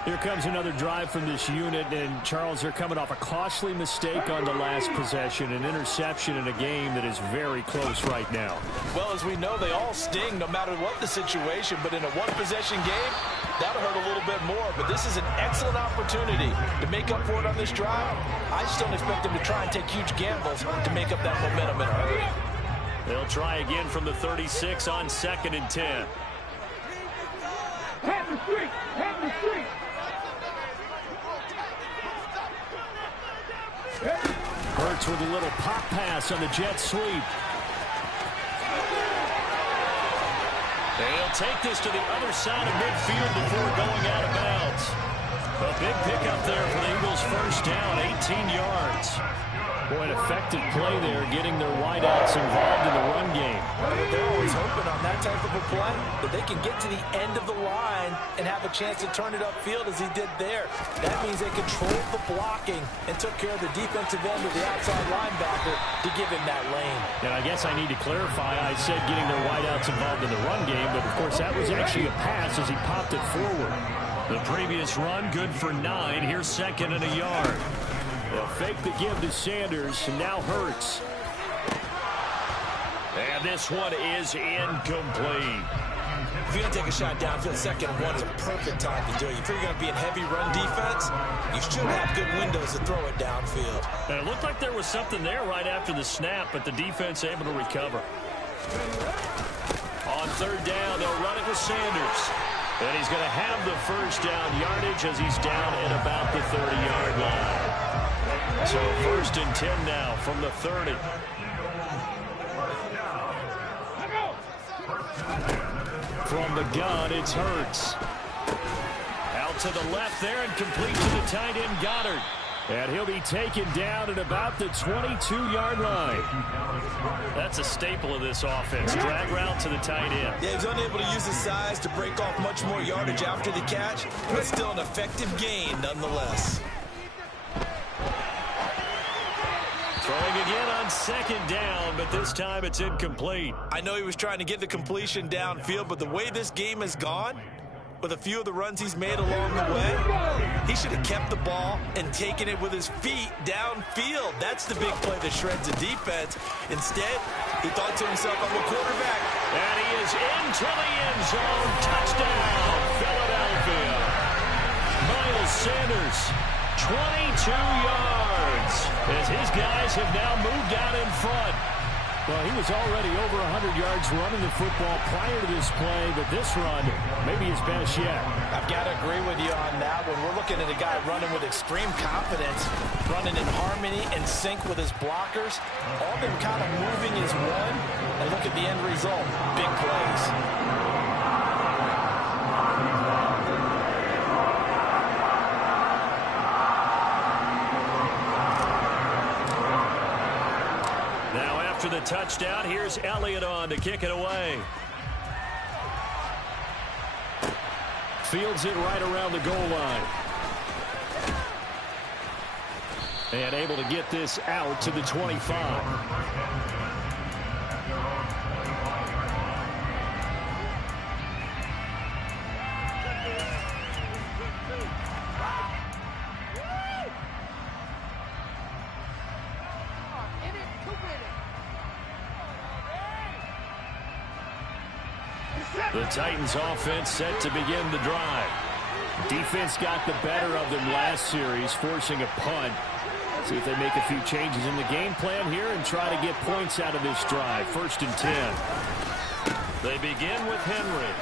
Here comes another drive from this unit, and Charles, they're coming off a costly mistake on the last possession, an interception in a game that is very close right now. Well, as we know, they all sting no matter what the situation, but in a one-possession game, that'll hurt a little bit more. But this is an excellent opportunity to make up for it on this drive. I just don't expect them to try and take huge gambles to make up that momentum in a hurry. They'll try again from the 36 on 2nd and 10. Have the street! Have the street! Hurts with a little pop pass on the jet sweep. They'll take this to the other side of midfield before going out of bounds. A big pickup there for the Eagles' first down, 18 yards. Boy, an effective play there, getting their wideouts involved in the run game. They're always hoping on that type of a play that they can get to the end of the line and have a chance to turn it upfield as he did there. That means they controlled the blocking and took care of the defensive end of the outside linebacker to give him that lane. And I guess I need to clarify, I said getting their wideouts involved in the run game, but of course that was actually a pass as he popped it forward. The previous run, good for 9. Here's 2nd and a yard. They'll fake the give to Sanders, and now Hurts. And this one is incomplete. If you're going to take a shot downfield, 2nd and 1 is a perfect time to do it. If you're going to be in heavy run defense, you should have good windows to throw it downfield. And it looked like there was something there right after the snap, but the defense able to recover. On 3rd down, they'll run it with Sanders. And he's going to have the first down yardage as he's down at about the 30-yard line. So 1st and 10 now from the 30. From the gun, it's Hurts. Out to the left there and complete to the tight end Goddard. And he'll be taken down at about the 22-yard line. That's a staple of this offense. Drag route to the tight end. Yeah, he's unable to use his size to break off much more yardage after the catch, but still an effective gain nonetheless. Throwing again on 2nd down, but this time it's incomplete. I know he was trying to get the completion downfield, but the way this game has gone, with a few of the runs he's made along the way, he should have kept the ball and taken it with his feet downfield. That's the big play that shreds the defense. Instead, he thought to himself, I'm a quarterback. And he is into the end zone. Touchdown, Philadelphia. Miles Sanders, 22 yards, as his guys have now moved out in front. Well, he was already over 100 yards running the football prior to this play, but this run may be his best yet. I've got to agree with you on that one. We're looking at a guy running with extreme confidence, running in harmony and sync with his blockers. All them kind of moving as one, and look at the end result. Big plays. After the touchdown, here's Elliott on to kick it away. Fields it right around the goal line. And able to get this out to the 25. The Titans offense set to begin the drive. Defense got the better of them last series, forcing a punt. See if they make a few changes in the game plan here and try to get points out of this drive. 1st and 10. They begin with Henry.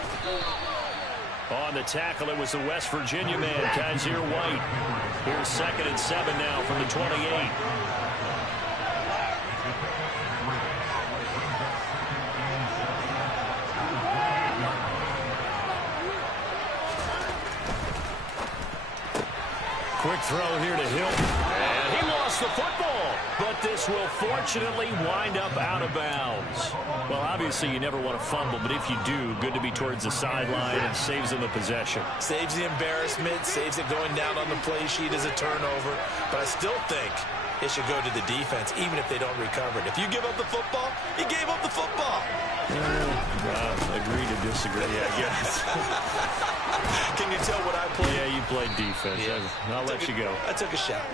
On the tackle, it was the West Virginia man, Kaiser White. Here's 2nd and 7 now from the 28. Quick throw here to Hill. And he lost the football. But this will fortunately wind up out of bounds. Well, obviously you never want to fumble, but if you do, good to be towards the sideline and saves them the possession. Saves the embarrassment, saves it going down on the play sheet as a turnover. But I still think it should go to the defense, even if they don't recover it. If you give up the football, you gave up the football. Agree to disagree, I guess. Can you tell what I played? Yeah, you played defense. Yeah. I'll let you go. I took a shot.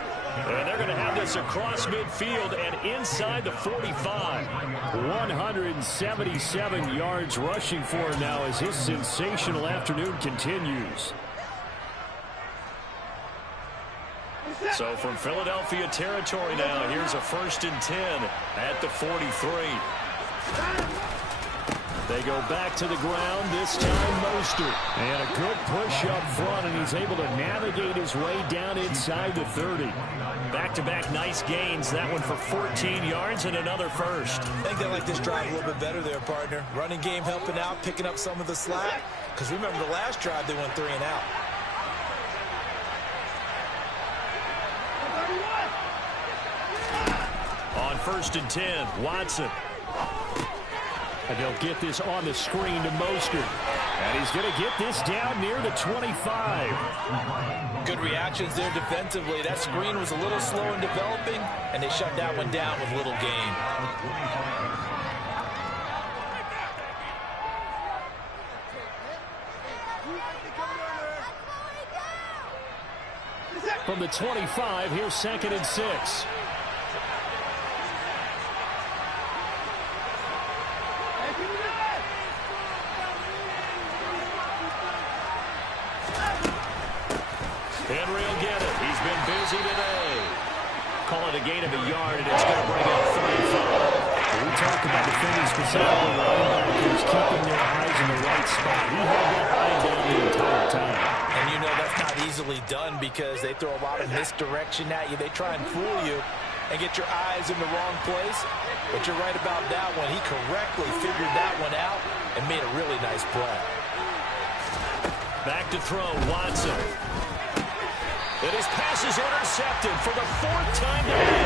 And they're going to have this across midfield and inside the 45. 177 yards rushing for him now as his sensational afternoon continues. So from Philadelphia territory now, here's a 1st and 10 at the 43. They go back to the ground, this time Mostert. And a good push up front, and he's able to navigate his way down inside the 30. Back-to-back nice gains. That one for 14 yards and another first. I think they like this drive a little bit better there, partner. Running game helping out, picking up some of the slack. Because remember the last drive, they went 3 and out. On 1st and 10, Watson. And they'll get this on the screen to Mostert. And he's going to get this down near the 25. Good reactions there defensively. That screen was a little slow in developing, and they shut that one down with little gain. From the 25, here's 2nd and 6. Henry will get it. He's been busy today. Call it a gain of a yard, and it's going to bring out 35. We talk about defending specifically linebackers keeping their eyes in the right spot. He had that eye down the entire time. And you know that's not easily done because they throw a lot of misdirection at you. They try and fool you and get your eyes in the wrong place. But you're right about that one. He correctly figured that one out and made a really nice play. Back to throw, Watson. And his pass is intercepted for the 4th time today.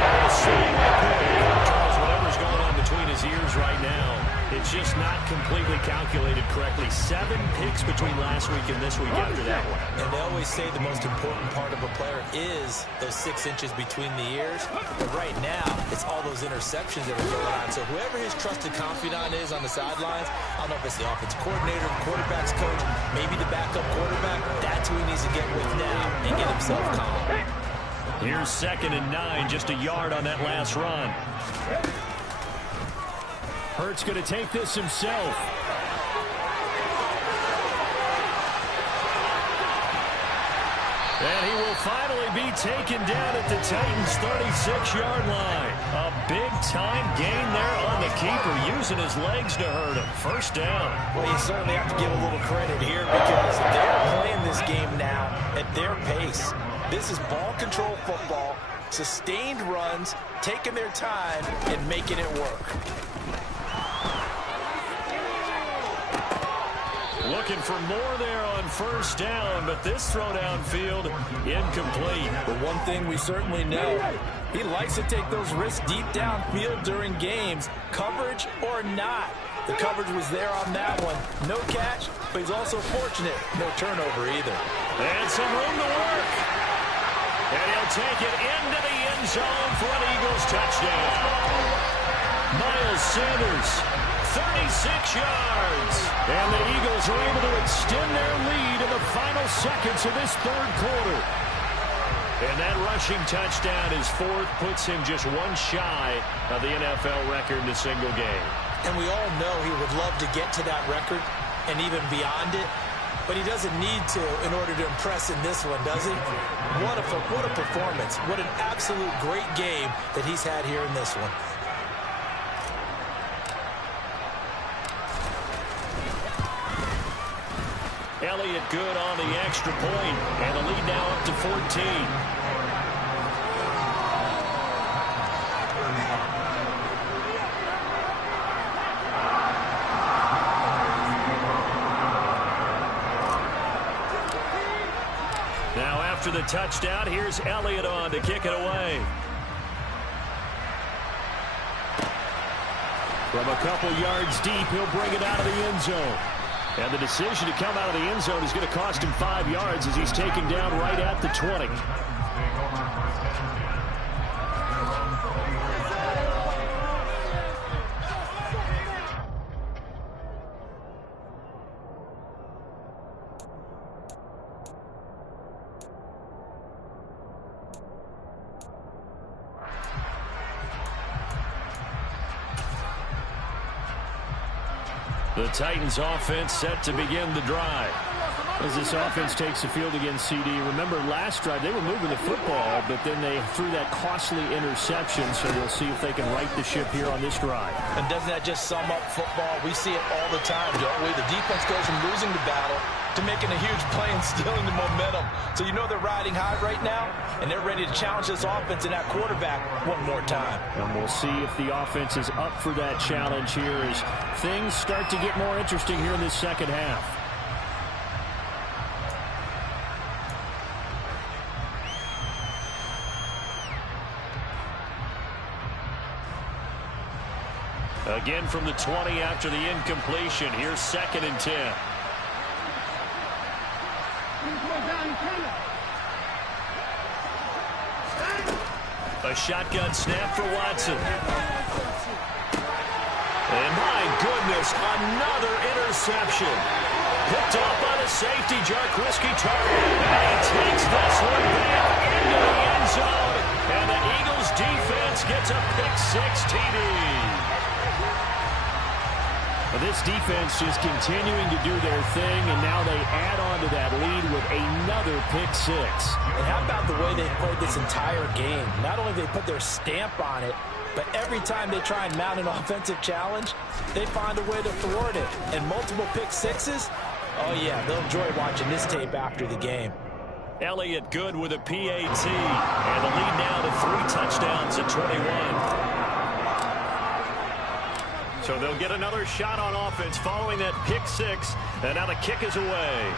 Darius Slaying the pick. Charles, whatever's going on between his ears right now, it's just not completely calculated correctly. 7 picks between last week and this week after that one. And they always say the most important part of a player is those 6 inches between the ears. But right now, it's all those interceptions that are going on. So whoever his trusted confidant is on the sidelines, I don't know if it's the offensive coordinator, the quarterback's coach, maybe the backup quarterback, that's who he needs to get with now and get himself calm. Here's 2nd and 9, just a yard on that last run. Hurts going to take this himself. And he will finally be taken down at the Titans' 36-yard line. A big-time gain there on the keeper, using his legs to hurt him. First down. Well, you certainly have to give a little credit here because they're playing this game now at their pace. This is ball control football, sustained runs, taking their time, and making it work. Looking for more there on 1st down, but this throw downfield incomplete. But one thing we certainly know, he likes to take those risks deep downfield during games, coverage or not. The coverage was there on that one. No catch, but he's also fortunate. No turnover either. And some room to work. And he'll take it into the end zone for an Eagles touchdown. Miles Sanders, 36 yards. And the Eagles are able to extend their lead in the final seconds of this 3rd quarter. And that rushing touchdown, his 4th, puts him just one shy of the NFL record in a single game. And we all know he would love to get to that record and even beyond it. But he doesn't need to in order to impress in this one, does he? What a performance. What an absolute great game that he's had here in this one. Elliott good on the extra point, and the lead now up to 14. Now after the touchdown, here's Elliott on to kick it away. From a couple yards deep, he'll bring it out of the end zone. And the decision to come out of the end zone is going to cost him 5 yards as he's taken down right at the 20. The Titans offense set to begin the drive. As this offense takes the field against CD, remember last drive they were moving the football, but then they threw that costly interception, so we'll see if they can right the ship here on this drive. And doesn't that just sum up football? We see it all the time, don't we? The defense goes from losing the battle to making a huge play and stealing the momentum. So you know they're riding high right now, and they're ready to challenge this offense and that quarterback one more time. And we'll see if the offense is up for that challenge here as things start to get more interesting here in this second half. Again from the 20 after the incompletion. Here's 2nd and 10. A shotgun snap for Watson. And my goodness, another interception. Picked off by the safety, Jarkowski target. And he takes this one back into the end zone. And the Eagles defense gets a pick-6 TD. This defense just continuing to do their thing, and now they add on to that lead with another pick-6. And how about the way they played this entire game? Not only did they put their stamp on it, but every time they try and mount an offensive challenge, they find a way to thwart it. And multiple pick-6s, oh yeah, they'll enjoy watching this tape after the game. Elliott good with a PAT, and the lead now to 3 touchdowns at 21. So they'll get another shot on offense following that pick-6, and now the kick is away.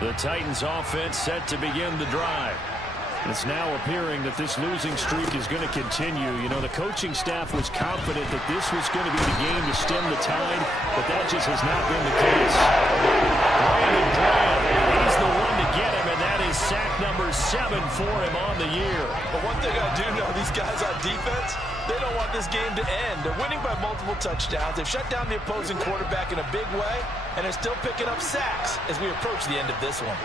The Titans offense set to begin the drive. It's now appearing that this losing streak is going to continue. You know, the coaching staff was confident that this was going to be the game to stem the tide, but that just has not been the case. Brandon Graham, he's the one to get him, and that is sack number 7 for him on the year. But one thing I do know, these guys on defense, they don't want this game to end. They're winning by multiple touchdowns. They've shut down the opposing quarterback in a big way, and they're still picking up sacks as we approach the end of this one.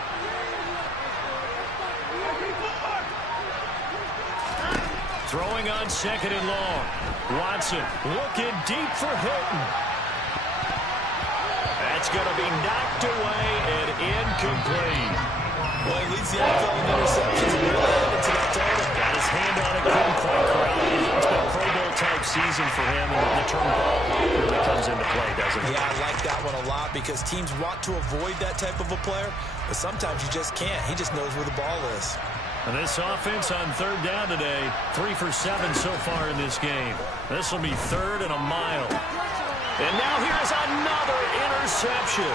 Throwing on 2nd and long. Watson looking deep for Hilton. That's going to be knocked away and incomplete. Well, he leads the NFL in interceptions and really added to that total. Got his hand on it, couldn't quite corral it. It's been a Pro Bowl-type season for him, and the term ball hawk really comes into play, doesn't it? Yeah, I like that one a lot because teams want to avoid that type of a player, but sometimes you just can't. He just knows where the ball is. And this offense on 3rd down today, 3 for 7 so far in this game. This will be 3rd and a mile. And now here's another interception.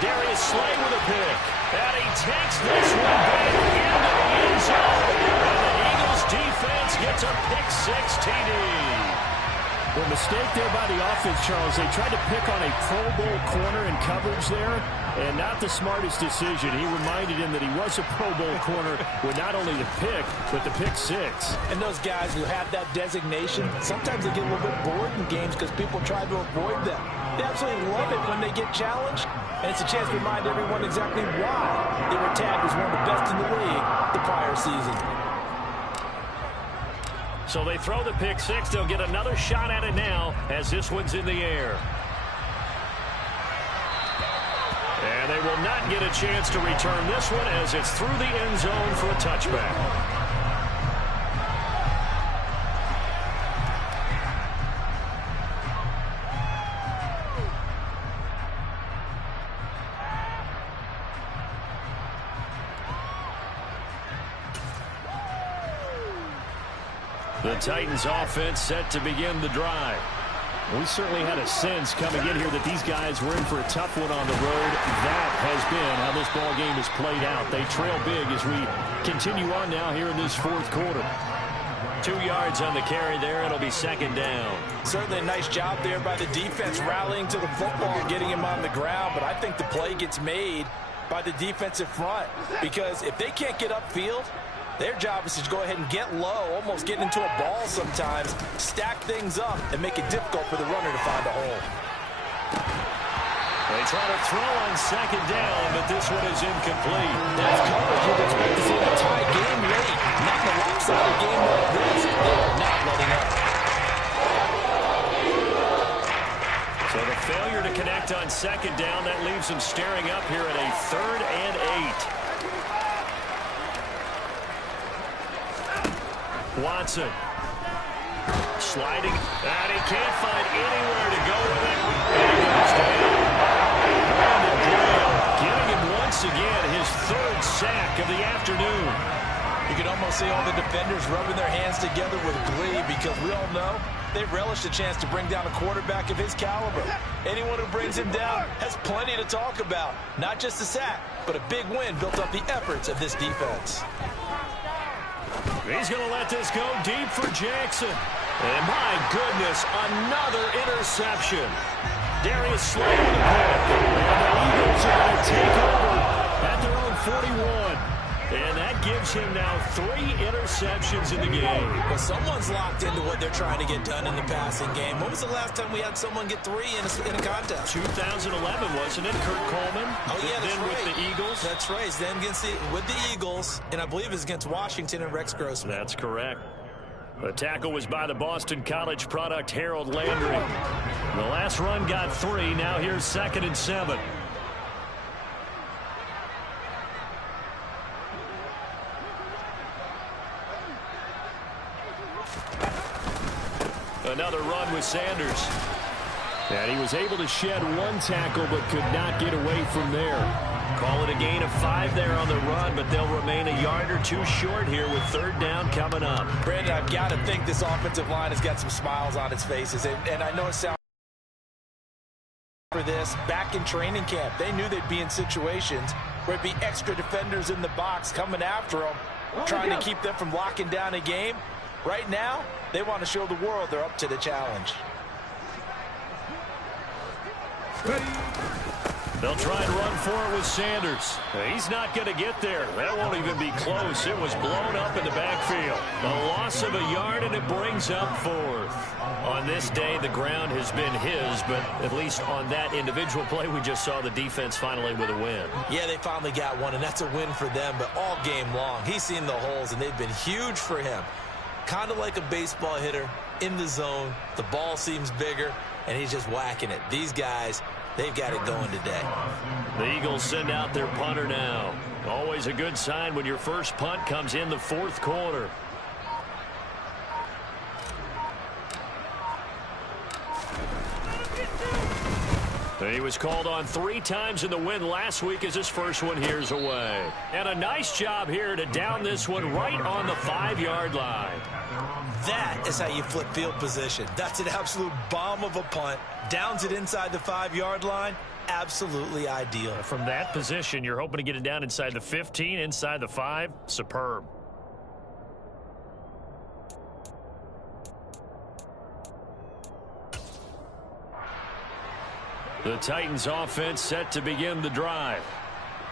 Darius Slay with a pick. And he takes this one back into the end zone. And the Eagles defense gets a pick-6 TD. Well, mistake there by the offense, Charles. They tried to pick on a Pro Bowl corner in coverage there, and not the smartest decision. He reminded him that he was a Pro Bowl corner with not only the pick, but the pick-6. And those guys who have that designation, sometimes they get a little bit bored in games because people try to avoid them. They absolutely love it when they get challenged, and it's a chance to remind everyone exactly why they were tagged as one of the best in the league the prior season. So they throw the pick-6. They'll get another shot at it now as this one's in the air. And they will not get a chance to return this one as it's through the end zone for a touchback. The Titans offense set to begin the drive. We certainly had a sense coming in here that these guys were in for a tough one on the road. That has been how this ball game has played out. They trail big as we continue on now here in this 4th quarter. 2 yards on the carry there. It'll be 2nd down. Certainly a nice job there by the defense rallying to the football and getting him on the ground. But I think the play gets made by the defensive front because if they can't get upfield, Their job is to go ahead and get low, almost get into a ball sometimes, stack things up, and make it difficult for the runner to find a hole. They try to throw on second down, but this one is incomplete. That's coverage you'd expect to see in a tie game late. Not in a lopsided game like this. They are not letting up. So the failure to connect on second down, that leaves them staring up here at a 3rd and 8. Watson. Sliding, and he can't find anywhere to go with it. And he goes down. Brandon Graham giving him once again his 3rd sack of the afternoon. You can almost see all the defenders rubbing their hands together with glee because we all know they relish the chance to bring down a quarterback of his caliber. Anyone who brings him down has plenty to talk about. Not just a sack, but a big win built up the efforts of this defense. He's going to let this go deep for Jackson. And my goodness, another interception. Darius Slay with the pick. And the Eagles are going to take over at their own 41. And that gives him now 3 interceptions in the game. Well, someone's locked into what they're trying to get done in the passing game. When was the last time we had someone get 3 in a contest? 2011, wasn't it? Kurt Coleman. Oh, yeah, that's then right. with the Eagles. That's right. Then with the Eagles, and I believe it's against Washington and Rex Grossman. That's correct. The tackle was by the Boston College product, Harold Landry. The last run got 3. Now here's 2nd and 7. Another run with Sanders. And he was able to shed 1 tackle but could not get away from there. Call it a gain of 5 there on the run, but they'll remain a yard or 2 short here with 3rd down coming up. Brandon, I've got to think this offensive line has got some smiles on its faces. And I know it sounds for this. Back in training camp, they knew they'd be in situations where it'd be extra defenders in the box coming after them, trying to keep them from locking down a game. Right now, they want to show the world they're up to the challenge. They'll try and run for it with Sanders. He's not going to get there. That won't even be close. It was blown up in the backfield. A loss of a yard, and it brings up 4th. On this day, the ground has been his, but at least on that individual play, we just saw the defense finally with a win. Yeah, they finally got one, and that's a win for them, but all game long, he's seen the holes, and they've been huge for him. Kind of like a baseball hitter in the zone. The ball seems bigger, and he's just whacking it. These guys, they've got it going today. The Eagles send out their punter now. Always a good sign when your first punt comes in the 4th quarter. He was called on 3 times in the win last week as his first one here's away. And a nice job here to down this one right on the 5-yard line. That is how you flip field position. That's an absolute bomb of a punt. Downs it inside the 5-yard line. Absolutely ideal. From that position, you're hoping to get it down inside the 15, inside the 5. Superb. The Titans offense set to begin the drive.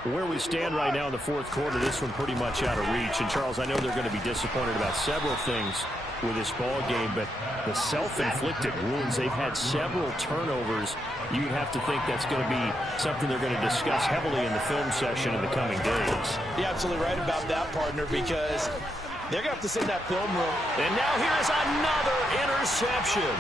Where we stand right now in the 4th quarter, this one pretty much out of reach. And, Charles, I know they're going to be disappointed about several things with this ball game, but the self-inflicted wounds, they've had several turnovers. You'd have to think that's going to be something they're going to discuss heavily in the film session in the coming days. You're absolutely right about that, partner, because they're going to have to sit in that film room. And now here's another interception.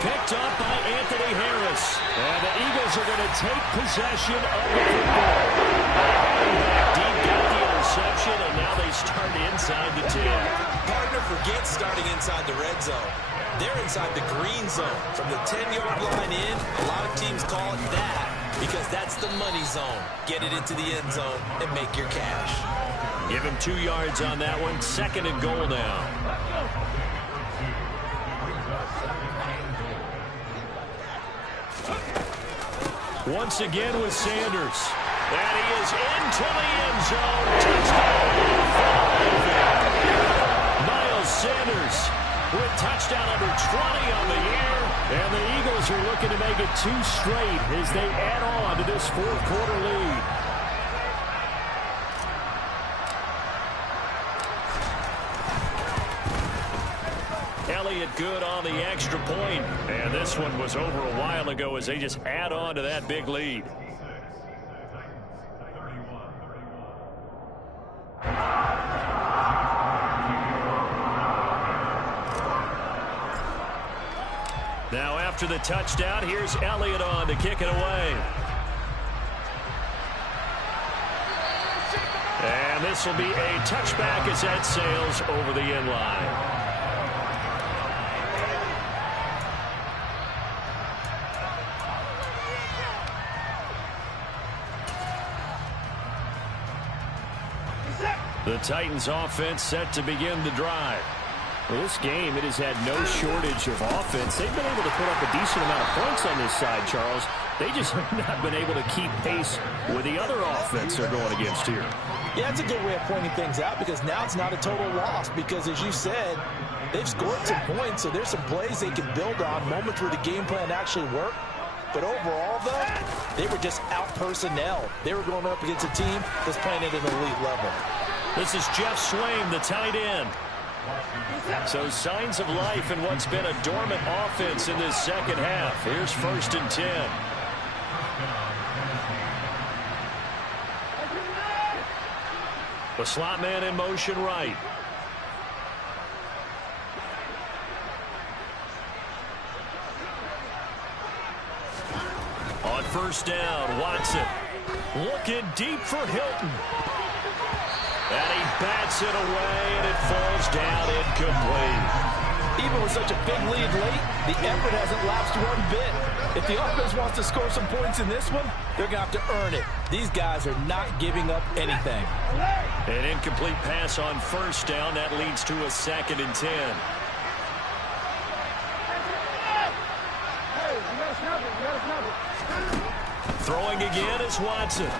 Picked up by Anthony Harris. And the Eagles are going to take possession of the football. Back deep, got the interception, and now they start inside the 10. Partner, forget starting inside the red zone. They're inside the green zone. From the 10-yard line in, a lot of teams call it that because that's the money zone. Get it into the end zone and make your cash. Give him 2 yards on that one. 2nd and goal now. Once again with Sanders. And he is into the end zone. Touchdown. Miles Sanders with touchdown number 20 on the year. And the Eagles are looking to make it 2 straight as they add on to this 4th quarter lead. Elliott good on the extra point. And this one was over a while ago as they just add on to that big lead. Now after the touchdown, here's Elliott on to kick it away. And this will be a touchback as that sails over the end line. The Titans offense set to begin the drive. Well, this game, it has had no shortage of offense. They've been able to put up a decent amount of points on this side, Charles. They just have not been able to keep pace with the other offense they're going against here. Yeah, it's a good way of pointing things out because now it's not a total loss because, as you said, they've scored some points, so there's some plays they can build on, moments where the game plan actually worked. But overall, though, they were just out-personnel. They were going up against a team that's playing at an elite level. This is Jeff Swaim, the tight end. So signs of life in what's been a dormant offense in this second half. Here's 1st and 10. The slot man in motion right. On 1st down, Watson looking deep for Hilton. And he bats it away, and it falls down incomplete. Even with such a big lead late, the effort hasn't lapsed one bit. If the offense wants to score some points in this one, they're going to have to earn it. These guys are not giving up anything. An incomplete pass on 1st down. That leads to a 2nd and 10. Throwing again is Watson.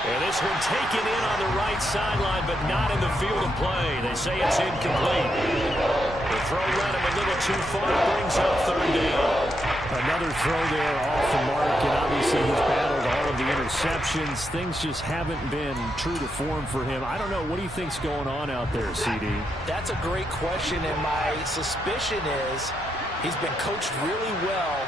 And this one taken in on the right sideline, but not in the field of play. They say it's incomplete. The throw led him a little too far. Brings up 3rd down. Another throw there off the mark, and obviously he's battled all of the interceptions. Things just haven't been true to form for him. I don't know. What do you think's going on out there, CD? That's a great question, and my suspicion is he's been coached really well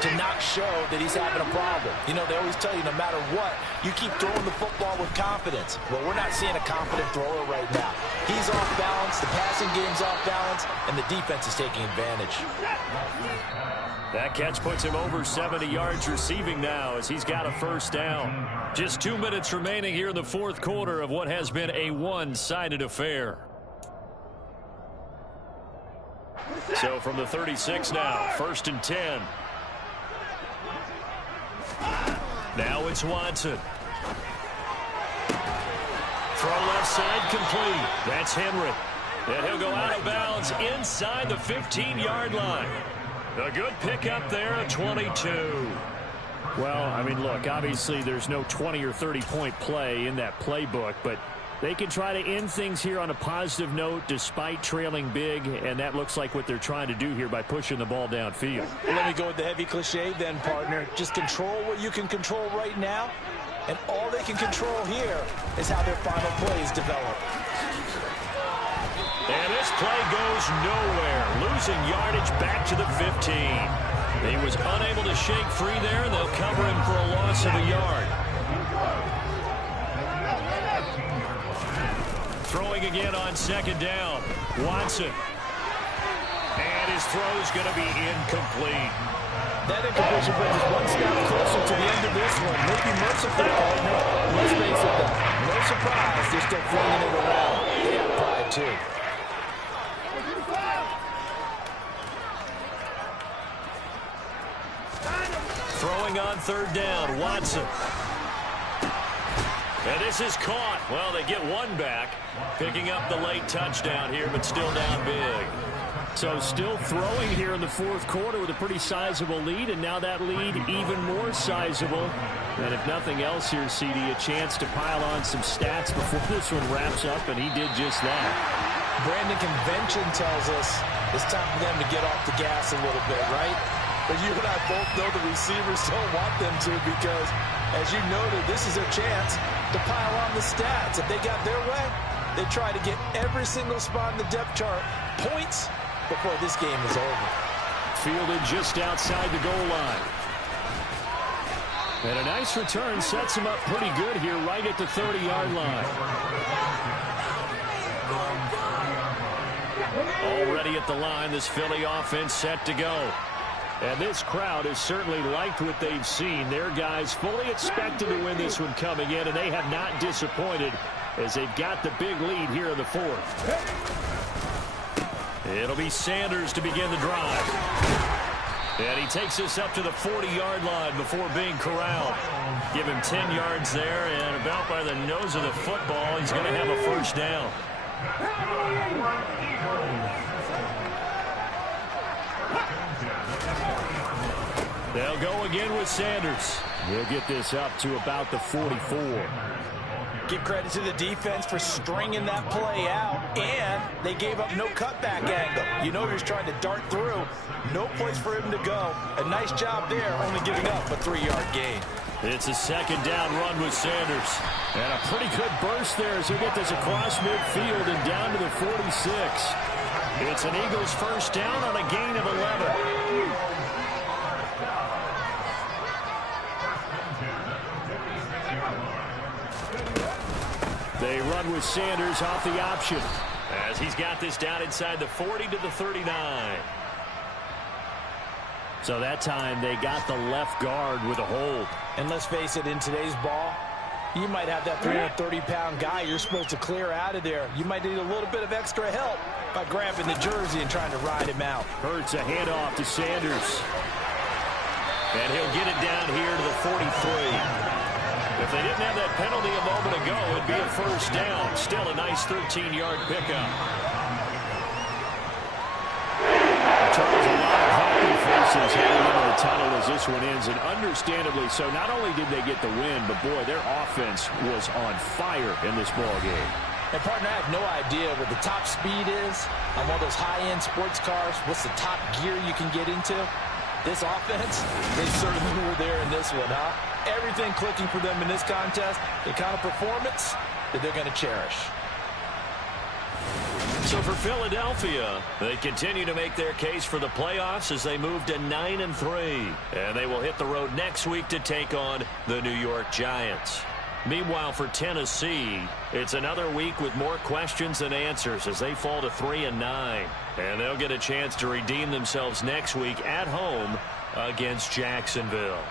to not show that he's having a problem. You know, they always tell you no matter what, you keep throwing the football with confidence. Well, we're not seeing a confident thrower right now. He's off balance, the passing game's off balance, and the defense is taking advantage. That catch puts him over 70 yards receiving now as he's got a 1st down. Just 2 minutes remaining here in the 4th quarter of what has been a one-sided affair. So from the 36 now, 1st and 10. Now it's Watson. Throw left side complete. That's Henry. And he'll go out of bounds inside the 15-yard line. A good pickup there at 22. Well, I mean, look, obviously there's no 20 or 30-point play in that playbook, but they can try to end things here on a positive note despite trailing big, and that looks like what they're trying to do here by pushing the ball downfield. Well, let me go with the heavy cliche then, partner. Just control what you can control right now, and all they can control here is how their final plays develop. And this play goes nowhere, losing yardage back to the 15. He was unable to shake free there, and they'll cover him for a loss of a yard. Throwing again on 2nd down. Watson. And his throw's going to be incomplete. That incompletion brings us one step closer to the end of this one. Maybe merciful, partner. Let's face it, though. No surprise, they're still flinging it around. They have pride, too. Throwing on 3rd down, Watson. And this is caught. Well, they get one back. Picking up the late touchdown here, but still down big. So still throwing here in the 4th quarter with a pretty sizable lead, and now that lead even more sizable. And if nothing else here, CD, a chance to pile on some stats before this one wraps up, and he did just that. Brandon, convention tells us it's time for them to get off the gas a little bit, right? But you and I both know the receivers don't want them to because, as you noted, this is their chance to pile on the stats. If they got their way, They try to get every single spot in the depth chart points before this game is over. Fielded just outside the goal line. And a nice return sets him up pretty good here right at the 30-yard line. Already at the line, this Philly offense set to go. And this crowd has certainly liked what they've seen. Their guys fully expected to win this one coming in, and they have not disappointed as they've got the big lead here in the fourth. It'll be Sanders to begin the drive. And he takes us up to the 40-yard line before being corralled. Give him 10 yards there, and about by the nose of the football, he's going to have a first down. They'll go again with Sanders. He'll get this up to about the 44. Give credit to the defense for stringing that play out, and they gave up no cutback angle. You know he's trying to dart through. No place for him to go. A nice job there, only giving up a 3-yard gain. It's a second down run with Sanders. And a pretty good burst there as he'll get this across midfield and down to the 46. It's an Eagles first down on a gain of 11. They run with Sanders off the option as he's got this down inside the 40 to the 39. So that time they got the left guard with a hold. And let's face it, in today's ball, you might have that 330-pound guy you're supposed to clear out of there. You might need a little bit of extra help by grabbing the jersey and trying to ride him out. Hurts a handoff to Sanders. And he'll get it down here to the 43. If they didn't have that penalty a moment ago, it'd be a first down. Still a nice 13-yard pickup. Charles, a lot of happy faces heading into the tunnel as this one ends, and understandably so. Not only did they get the win, but boy, their offense was on fire in this ball game. And partner, I have no idea what the top speed is on one of those high-end sports cars. What's the top gear you can get into? This offense, they certainly were there in this one, huh? Everything clicking for them in this contest, the kind of performance that they're going to cherish. So for Philadelphia, they continue to make their case for the playoffs as they move to 9-3. And they will hit the road next week to take on the New York Giants. Meanwhile, for Tennessee, it's another week with more questions than answers as they fall to 3-9. And they'll get a chance to redeem themselves next week at home against Jacksonville.